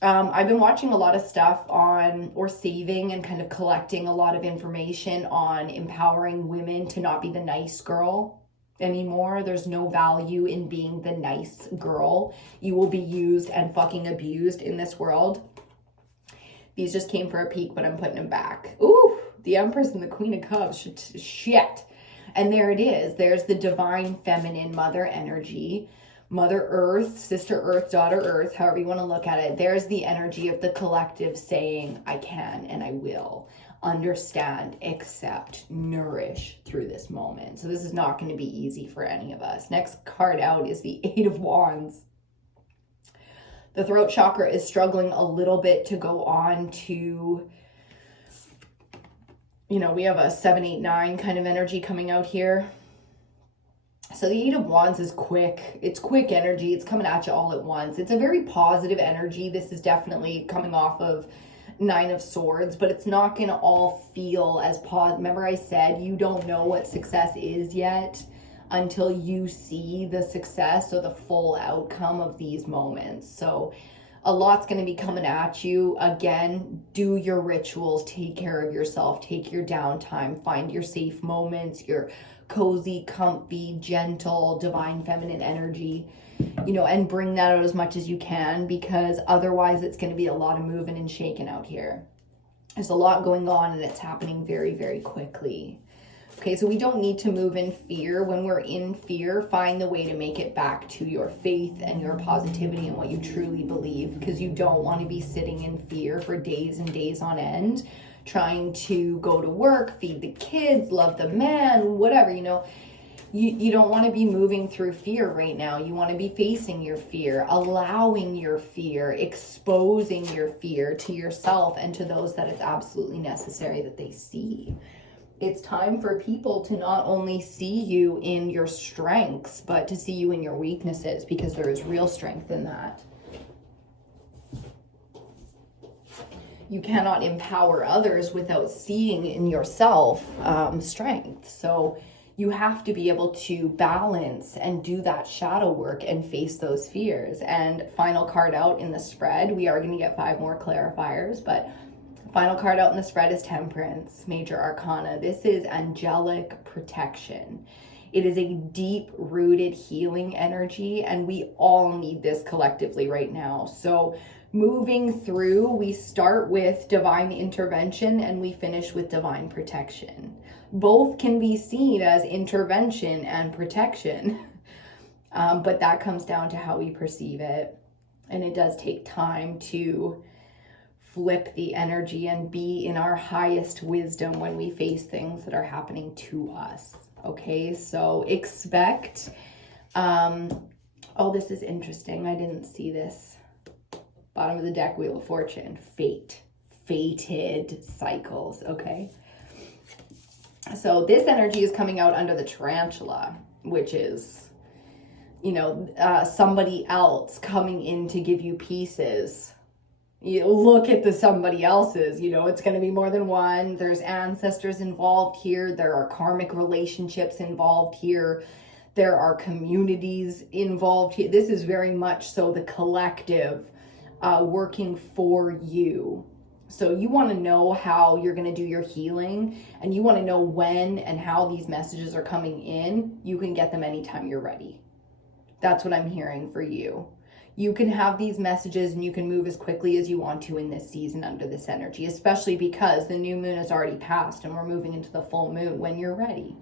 I've been watching a lot of stuff on, or saving and kind of collecting a lot of information on empowering women to not be the nice girl anymore. There's no value in being the nice girl. You will be used and fucking abused in this world. These just came for a peek, but I'm putting them back. Ooh, the Empress and the Queen of Cups. Shit. And there it is. There's the divine feminine mother energy. Mother Earth, Sister Earth, Daughter Earth, however you want to look at it. There's the energy of the collective saying, I can and I will understand, accept, nourish through this moment. So this is not going to be easy for any of us. Next card out is the 8 of Wands. The throat chakra is struggling a little bit to go on to, you know, we have a 7, 8, 9 kind of energy coming out here. So the 8 of Wands is quick. It's quick energy. It's coming at you all at once. It's a very positive energy. This is definitely coming off of 9 of Swords, but it's not going to all feel as positive. Remember I said you don't know what success is yet until you see the success or the full outcome of these moments. So a lot's going to be coming at you. Again, do your rituals, take care of yourself, take your downtime, find your safe moments, your cozy, comfy, gentle, divine feminine energy, you know, and bring that out as much as you can, because otherwise it's going to be a lot of moving and shaking out here. There's a lot going on and it's happening very, very quickly. Okay, so we don't need to move in fear. When we're in fear, find the way to make it back to your faith and your positivity and what you truly believe, because you don't want to be sitting in fear for days and days on end, trying to go to work, feed the kids, love the man, whatever, you know. You don't want to be moving through fear right now. You want to be facing your fear, allowing your fear, exposing your fear to yourself and to those that it's absolutely necessary that they see. It's time for people to not only see you in your strengths, but to see you in your weaknesses, because there is real strength in that. you cannot empower others without seeing in yourself strength. So you have to be able to balance and do that shadow work and face those fears. And final card out in the spread, we are going to get 5 more clarifiers, but final card out in the spread is Temperance, Major Arcana. This is angelic protection. It is a deep-rooted healing energy, and we all need this collectively right now. So moving through, we start with divine intervention and we finish with divine protection. Both can be seen as intervention and protection, but that comes down to how we perceive it. And it does take time to flip the energy and be in our highest wisdom when we face things that are happening to us. Okay, so expect, oh, this is interesting. I didn't see this. Bottom of the deck, Wheel of Fortune, fate, fated cycles, okay? So this energy is coming out under the tarantula, which is, you know, somebody else coming in to give you pieces. You look at the somebody else's, you know, it's going to be more than one. There's ancestors involved here. There are karmic relationships involved here. There are communities involved here. This is very much so the collective working for you. So you want to know how you're going to do your healing, and you want to know when and how these messages are coming in. You can get them anytime you're ready. That's what I'm hearing for you. You can have these messages and you can move as quickly as you want to in this season under this energy, especially because the new moon has already passed and we're moving into the full moon when you're ready.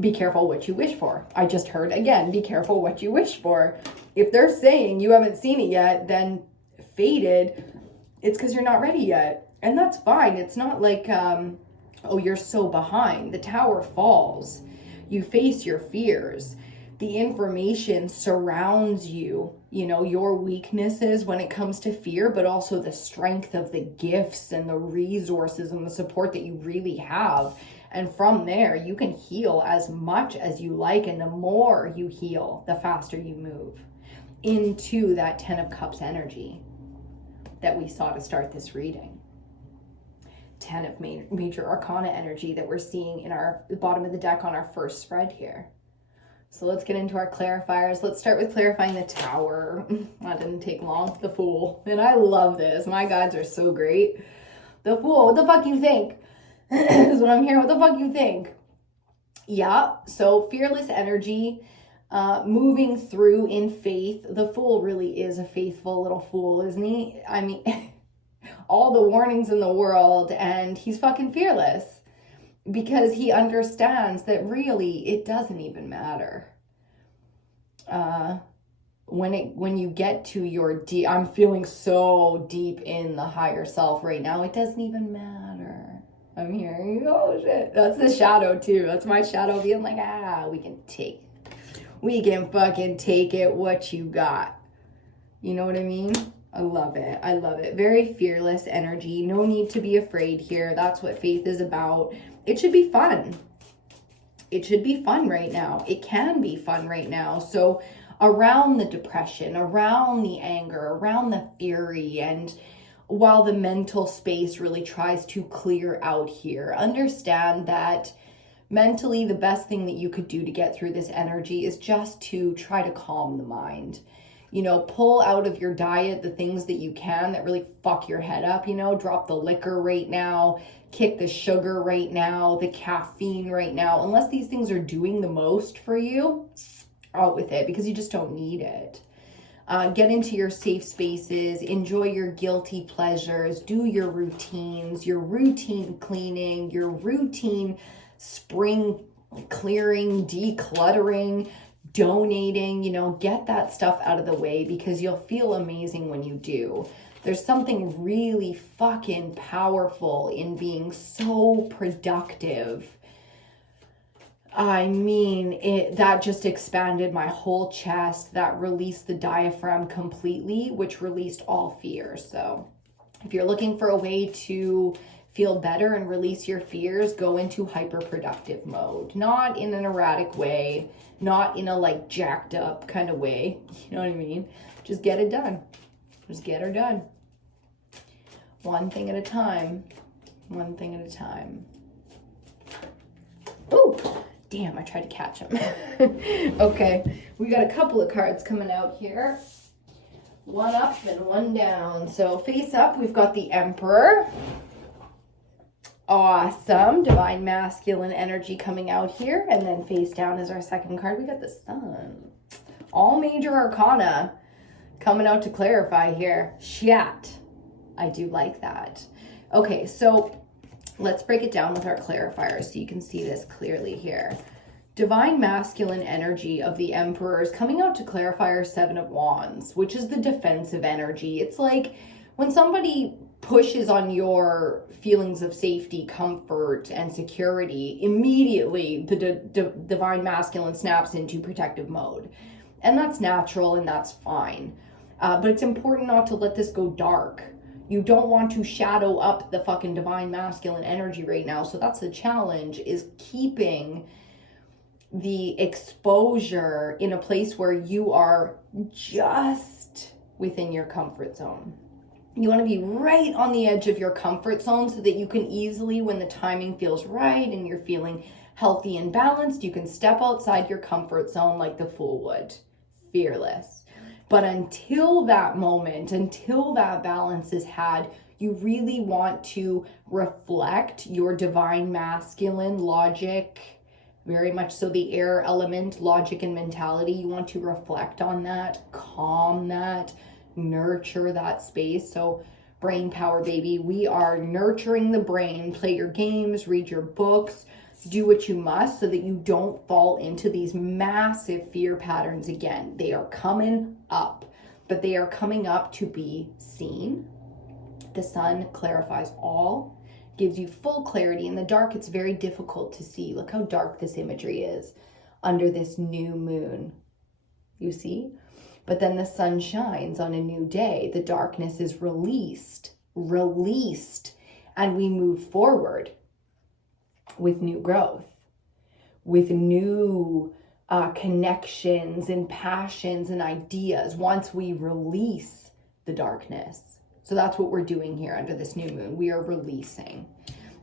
Be careful what you wish for. I just heard again, be careful what you wish for. If they're saying you haven't seen it yet, then fated, it's because you're not ready yet. And that's fine. It's not like, oh, you're so behind. The tower falls. You face your fears. The information surrounds you, you know, your weaknesses when it comes to fear, but also the strength of the gifts and the resources and the support that you really have. And from there, you can heal as much as you like. And the more you heal, the faster you move into that 10 of Cups energy that we saw to start this reading. 10 of Major Arcana energy that we're seeing in our bottom of the deck on our first spread here. So let's get into our clarifiers. Let's start with clarifying the Tower. That didn't take long. The Fool. And I love this. My guides are so great. The Fool. What the fuck you think? Is what I'm hearing. What the fuck you think? Yeah. So fearless energy. Moving through in faith. The Fool really is a faithful little fool, isn't he? I mean, all the warnings in the world, and he's fucking fearless. Because he understands that really it doesn't even matter. When you get to your deep, I'm feeling so deep in the higher self right now, it doesn't even matter. I'm hearing, oh shit. That's the shadow too. That's my shadow being like, we can fucking take it what you got. You know what I mean? I love it. I love it. Very fearless energy. No need to be afraid here. That's what faith is about. It should be fun. It should be fun right now. It can be fun right now. So around the depression, around the anger, around the fury, and while the mental space really tries to clear out here, understand that mentally the best thing that you could do to get through this energy is just to try to calm the mind. You know, pull out of your diet the things that you can that really fuck your head up, you know, drop the liquor right now, kick the sugar right now, the caffeine right now. Unless these things are doing the most for you, out with it because you just don't need it. Get into your safe spaces, enjoy your guilty pleasures, do your routines, your routine cleaning, your routine spring clearing, decluttering, donating, you know, get that stuff out of the way because you'll feel amazing when you do. There's something really fucking powerful in being so productive. I mean, that just expanded my whole chest. That released the diaphragm completely, which released all fear. So if you're looking for a way to feel better and release your fears, go into hyper-productive mode. Not in an erratic way, not in a like jacked up kind of way. You know what I mean? Just get it done. Just get her done. One thing at a time. One thing at a time. Oh, damn, I tried to catch him. Okay, we got a couple of cards coming out here. One up and one down. So face up, we've got the Emperor. Awesome. Divine masculine energy coming out here. And then face down is our second card. We got the Sun. All major arcana coming out to clarify here. Shat. I do like that. Okay, so let's break it down with our clarifiers so you can see this clearly here. Divine masculine energy of the Emperor is coming out to clarify our Seven of Wands, which is the defensive energy. It's like when somebody pushes on your feelings of safety, comfort, and security, immediately the divine masculine snaps into protective mode. And that's natural and that's fine. But it's important not to let this go dark. You don't want to shadow up the fucking divine masculine energy right now. So that's the challenge, is keeping the exposure in a place where you are just within your comfort zone. You want to be right on the edge of your comfort zone so that you can easily, when the timing feels right and you're feeling healthy and balanced, you can step outside your comfort zone like the Fool would. Fearless. But until that moment, until that balance is had, you really want to reflect your divine masculine logic, very much so the air element, logic and mentality. You want to reflect on that, calm that, nurture that space. So brain power, baby. We are nurturing the brain. Play your games, read your books, do what you must so that you don't fall into these massive fear patterns again. They are coming up, but they are coming up to be seen. The Sun clarifies all, gives you full clarity. In the dark, it's very difficult to see. Look how dark this imagery is under this new moon. You see? But then the sun shines on a new day. The darkness is released, and we move forward with new growth, with new connections and passions and ideas once we release the darkness. So that's what we're doing here under this new moon. We are releasing,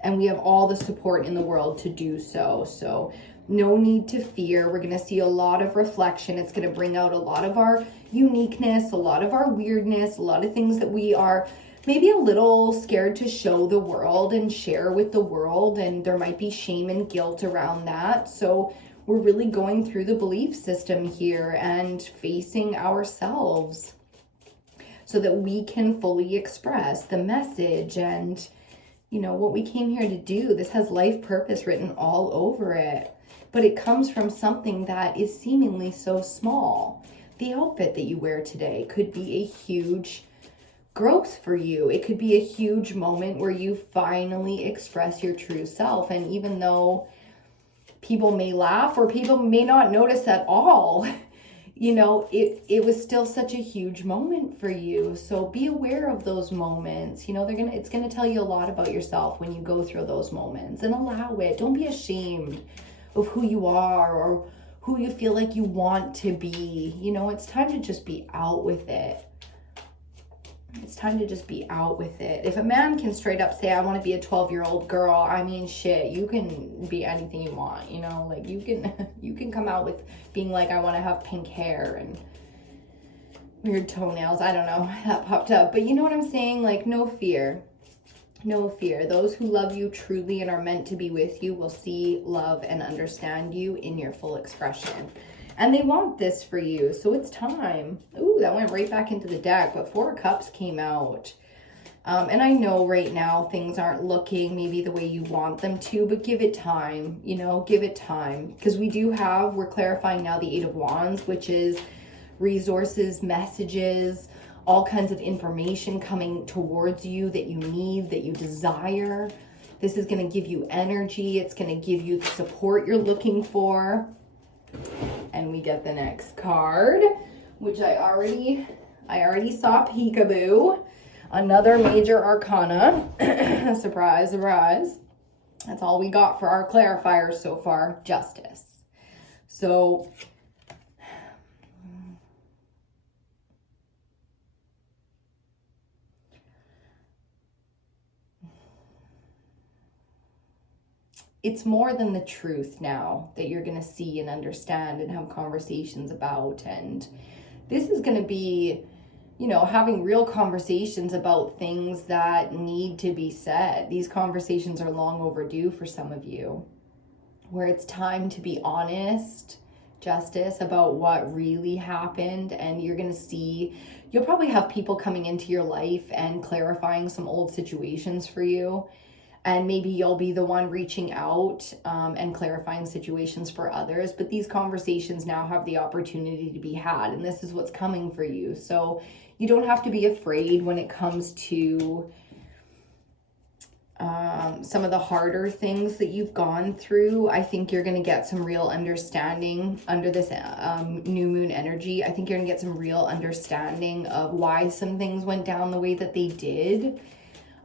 and we have all the support in the world to do so. So no need to fear. We're going to see a lot of reflection. It's going to bring out a lot of our uniqueness, a lot of our weirdness, a lot of things that we are maybe a little scared to show the world and share with the world. And there might be shame and guilt around that. So we're really going through the belief system here and facing ourselves so that we can fully express the message and, you know, what we came here to do. This has life purpose written all over it, but it comes from something that is seemingly so small. The outfit that you wear today could be a huge growth for you. It could be a huge moment where you finally express your true self. And even though people may laugh or people may not notice at all, you know, it was still such a huge moment for you. So be aware of those moments. You know, it's gonna tell you a lot about yourself when you go through those moments, and allow it. Don't be ashamed of who you are or who you feel like you want to be. You know, it's time to just be out with it. It's time to just be out with it. If a man can straight up say, I want to be a 12-year-old girl, I mean, shit, you can be anything you want, you know? Like, you can come out with being like, I want to have pink hair and weird toenails. I don't know, that popped up. But you know what I'm saying? Like, no fear. No fear. Those who love you truly and are meant to be with you will see, love, and understand you in your full expression. And they want this for you, so it's time. Ooh, that went right back into the deck, but Four of Cups came out. And I know right now things aren't looking maybe the way you want them to, but give it time, you know, give it time. Because we're clarifying now the Eight of Wands, which is resources, messages, all kinds of information coming towards you that you need, that you desire. This is going to give you energy. It's going to give you the support you're looking for. And we get the next card, which I already saw peekaboo. Another major arcana. Surprise, surprise. That's all we got for our clarifiers so far. Justice. So it's more than the truth now that you're going to see and understand and have conversations about. And this is going to be, you know, having real conversations about things that need to be said. These conversations are long overdue for some of you, where it's time to be honest, justice about what really happened. And you're going to see, you'll probably have people coming into your life and clarifying some old situations for you. And maybe you'll be the one reaching out and clarifying situations for others. But these conversations now have the opportunity to be had. And this is what's coming for you. So you don't have to be afraid when it comes to some of the harder things that you've gone through. I think you're going to get some real understanding under this new moon energy. I think you're going to get some real understanding of why some things went down the way that they did.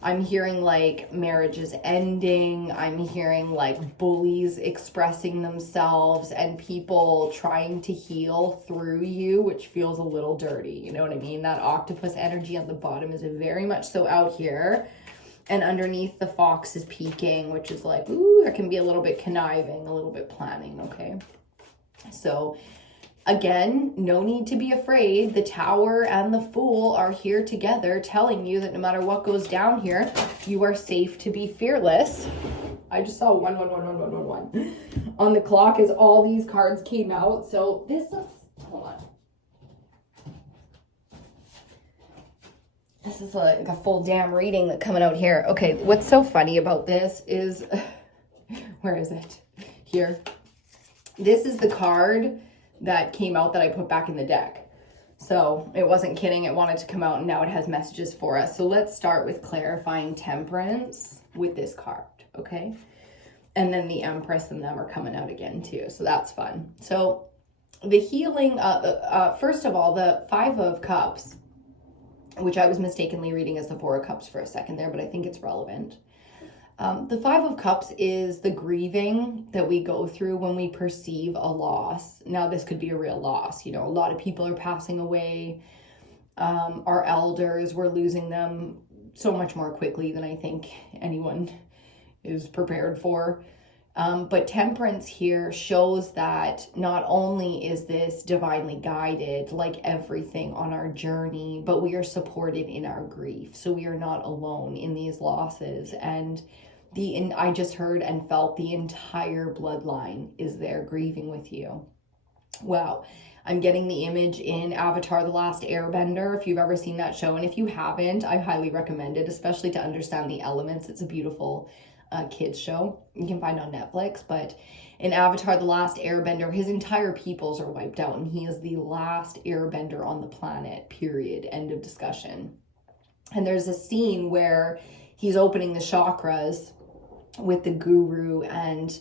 I'm hearing like marriages ending. I'm hearing like bullies expressing themselves and people trying to heal through you, which feels a little dirty. You know what I mean? That octopus energy on the bottom is very much so out here. And underneath the fox is peeking, which is like, ooh, there can be a little bit conniving, a little bit planning, okay? So again, no need to be afraid. The Tower and the Fool are here together telling you that no matter what goes down here, you are safe to be fearless. I just saw 1111111 on the clock as all these cards came out. So this is, hold on. This is like a full damn reading that coming out here. Okay, what's so funny about this is, where is it? Here. This is the card that came out that I put back in the deck. So it wasn't kidding. It wanted to come out and now it has messages for us. So let's start with clarifying temperance with this card, okay? And then the Empress and them are coming out again too. So that's fun. So the healing, first of all, the Five of Cups, which I was mistakenly reading as the Four of Cups for a second there, but I think it's relevant. The Five of Cups is the grieving that we go through when we perceive a loss. Now, this could be a real loss. You know, a lot of people are passing away. Our elders, we're losing them so much more quickly than I think anyone is prepared for. But temperance here shows that not only is this divinely guided, like everything on our journey, but we are supported in our grief. So we are not alone in these losses. And I just heard and felt the entire bloodline is there grieving with you. Wow. I'm getting the image in Avatar: The Last Airbender, if you've ever seen that show. And if you haven't, I highly recommend it, especially to understand the elements. It's a beautiful kids show you can find on Netflix. But in Avatar: The Last Airbender, his entire peoples are wiped out and he is the last airbender on the planet, period, end of discussion. And there's a scene where he's opening the chakras with the guru, and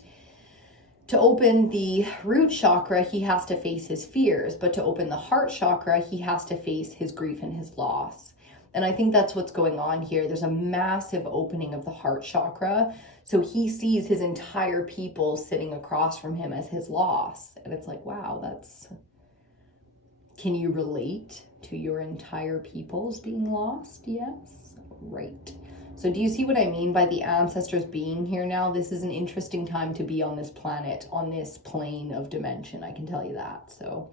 to open the root chakra he has to face his fears, but to open the heart chakra he has to face his grief and his loss. And I think that's what's going on here. There's a massive opening of the heart chakra. So he sees his entire people sitting across from him as his loss. And it's like, wow, can you relate to your entire peoples being lost? Yes. Right. So do you see what I mean by the ancestors being here now? This is an interesting time to be on this planet, on this plane of dimension. I can tell you that. So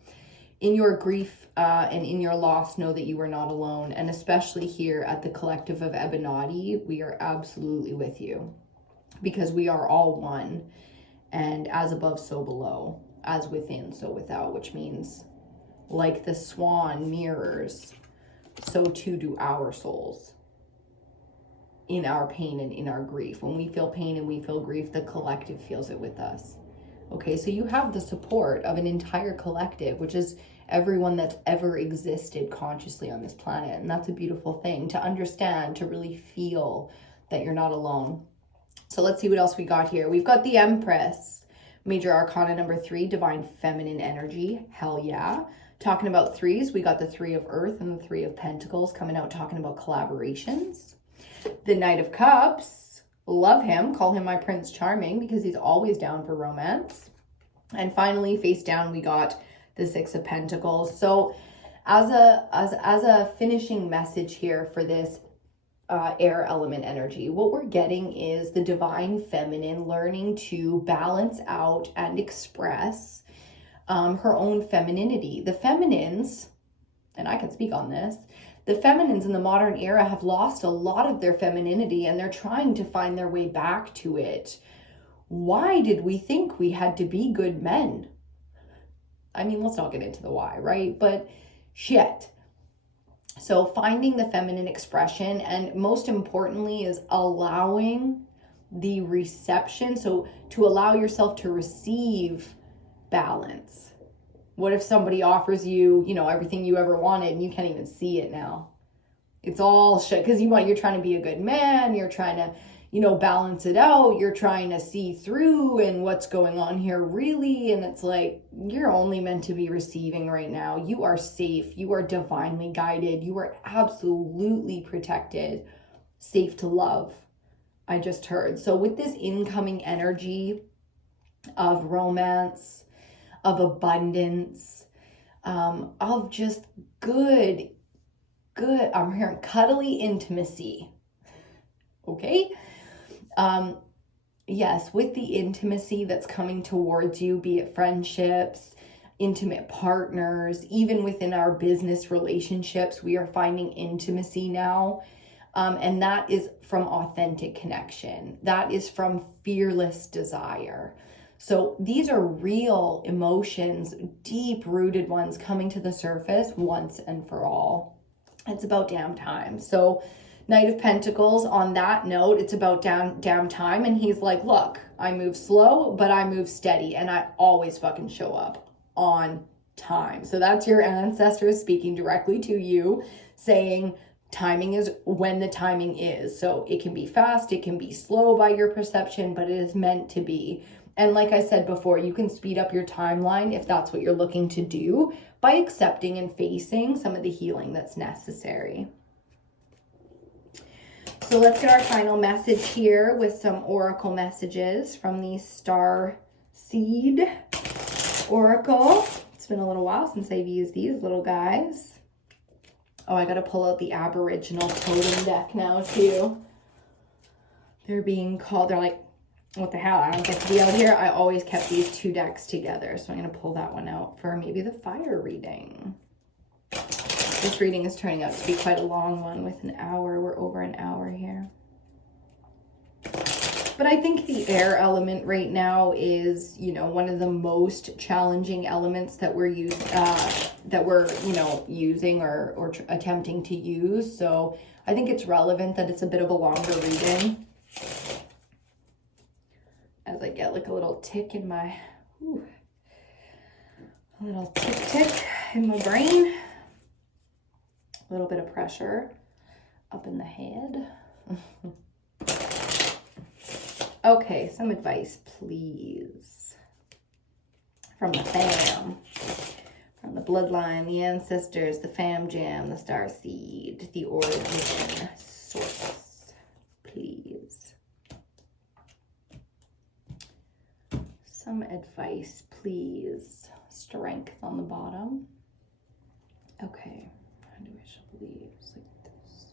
in your grief and in your loss, know that you are not alone. And especially here at the collective of EBINOTTI, we are absolutely with you, because we are all one. And as above, so below, as within, so without, which means like the swan mirrors, so too do our souls in our pain and in our grief. When we feel pain and we feel grief, the collective feels it with us. Okay, so you have the support of an entire collective, which is everyone that's ever existed consciously on this planet. And that's a beautiful thing to understand, to really feel that you're not alone. So let's see what else we got here. We've got the Empress, Major Arcana number 3, Divine Feminine Energy. Hell yeah. Talking about threes, we got the Three of Earth and the Three of Pentacles coming out, talking about collaborations. The Knight of Cups, love him, call him my Prince Charming, because he's always down for romance. And finally, face down, we got the Six of Pentacles. So as a finishing message here for this air element energy, what we're getting is the divine feminine learning to balance out and express her own femininity. The feminines, and I can speak on this, the feminines in the modern era have lost a lot of their femininity and they're trying to find their way back to it. Why did we think we had to be good men? I mean, let's not get into the why, right? But shit. So finding the feminine expression, and most importantly is allowing the reception. So to allow yourself to receive balance. What if somebody offers you, everything you ever wanted and you can't even see it now? It's all shit because you're trying to be a good man. You're trying to, balance it out. You're trying to see through and what's going on here really. And it's like, you're only meant to be receiving right now. You are safe. You are divinely guided. You are absolutely protected, safe to love. I just heard. So with this incoming energy of romance, of abundance, of just good, I'm hearing cuddly intimacy. Okay? Yes, with the intimacy that's coming towards you, be it friendships, intimate partners, even within our business relationships, we are finding intimacy now. And that is from authentic connection. That is from fearless desire. So these are real emotions, deep-rooted ones coming to the surface once and for all. It's about damn time. So Knight of Pentacles, on that note, it's about damn time. And he's like, look, I move slow, but I move steady. And I always fucking show up on time. So that's your ancestors speaking directly to you, saying timing is when the timing is. So it can be fast, it can be slow by your perception, but it is meant to be. And like I said before, you can speed up your timeline if that's what you're looking to do by accepting and facing some of the healing that's necessary. So let's get our final message here with some oracle messages from the Star Seed Oracle. It's been a little while since I've used these little guys. Oh, I got to pull out the Aboriginal totem deck now too. They're being called, they're like, what the hell, I don't get to be out here. I always kept these two decks together. So I'm going to pull that one out for maybe the fire reading. This reading is turning out to be quite a long one with an hour. We're over an hour here. But I think the air element right now is, one of the most challenging elements that we're using or attempting to use. So I think it's relevant that it's a bit of a longer reading. As I get like a little tick in my, a little tick in my brain. A little bit of pressure up in the head. Okay, some advice, please. From the fam, from the bloodline, the ancestors, the fam jam, the star seed, the origin source, please. Some advice, please. Strength on the bottom. Okay. How do I show leaves like this?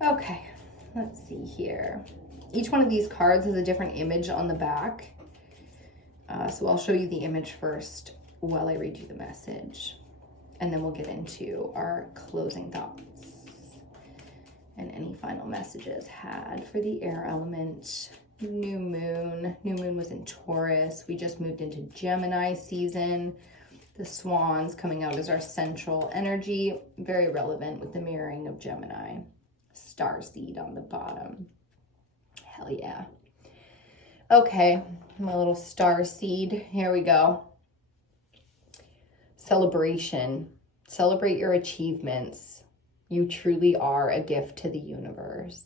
Okay, let's see here. Each one of these cards has a different image on the back. So I'll show you the image first while I read you the message. And then we'll get into our closing thoughts and any final messages had for the air element. New moon. New moon was in Taurus. We just moved into Gemini season. The swans coming out as our central energy. Very relevant with the mirroring of Gemini. Star seed on the bottom. Hell yeah. Okay, my little star seed. Here we go. Celebration. Celebrate your achievements. You truly are a gift to the universe.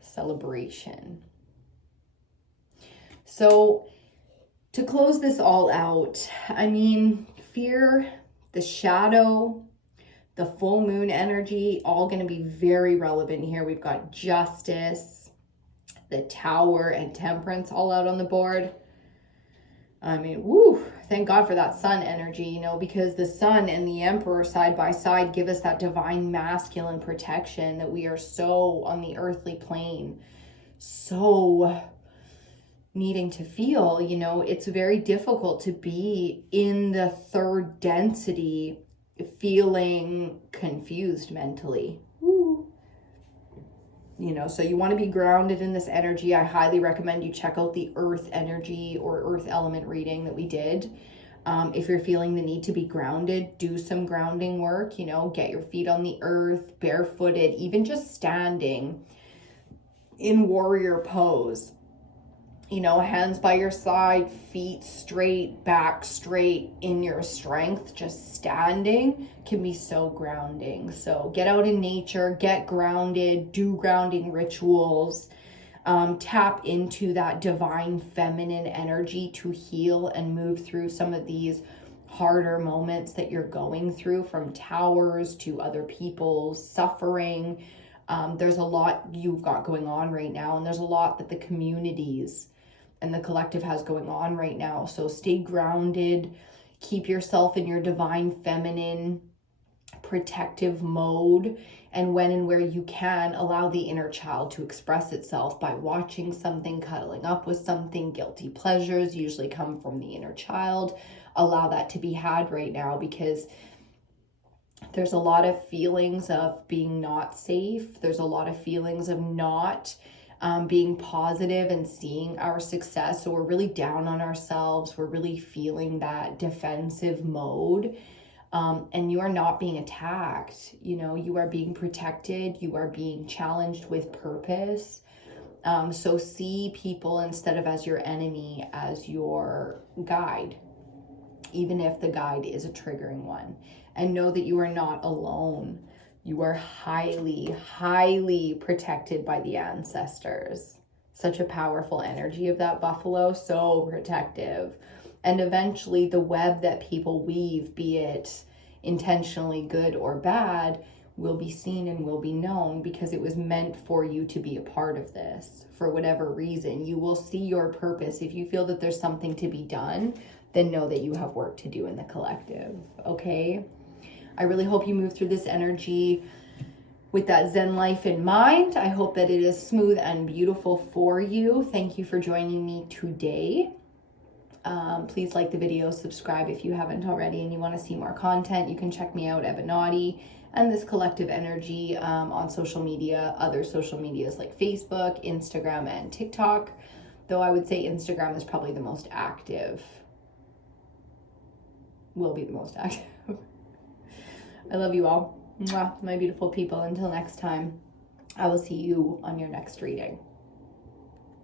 Celebration. So to close this all out, I mean, fear, the shadow, the full moon energy, all going to be very relevant here. We've got justice, the tower, and temperance all out on the board. I mean, woo, thank God for that sun energy, you know, because the sun and the emperor side by side give us that divine masculine protection that we are so on the earthly plane, so needing to feel. You know, it's very difficult to be in the third density feeling confused mentally. Woo. You know, so you want to be grounded in this energy. I highly recommend you check out the earth energy or earth element reading that we did. If you're feeling the need to be grounded, do some grounding work, you know, get your feet on the earth, barefooted, even just standing in warrior pose. You know, hands by your side, feet straight, back straight in your strength, just standing can be so grounding. So get out in nature, get grounded, do grounding rituals, tap into that divine feminine energy to heal and move through some of these harder moments that you're going through, from towers to other people's suffering. There's a lot you've got going on right now, and there's a lot that the communities and the collective has going on right now. So stay grounded, keep yourself in your divine feminine protective mode, and when and where you can, allow the inner child to express itself by watching something, cuddling up with something. Guilty pleasures usually come from the inner child. Allow that to be had right now, because there's a lot of feelings of being not safe. There's a lot of feelings of not being positive and seeing our success. So we're really down on ourselves. We're really feeling that defensive mode. And you are not being attacked. You know, you are being protected. You are being challenged with purpose. So see people, instead of as your enemy, as your guide, even if the guide is a triggering one. And know that you are not alone. You are highly, highly protected by the ancestors. Such a powerful energy of that buffalo, so protective. And eventually the web that people weave, be it intentionally good or bad, will be seen and will be known, because it was meant for you to be a part of this. For whatever reason, you will see your purpose. If you feel that there's something to be done, then know that you have work to do in the collective, okay? I really hope you move through this energy with that Zen life in mind. I hope that it is smooth and beautiful for you. Thank you for joining me today. Please like the video, subscribe if you haven't already and you want to see more content. You can check me out, EBINOTTI, and this collective energy on social media, other social medias like Facebook, Instagram, and TikTok. Though I would say Instagram is probably the most active. Will be the most active. I love you all. Mwah, my beautiful people. Until next time, I will see you on your next reading.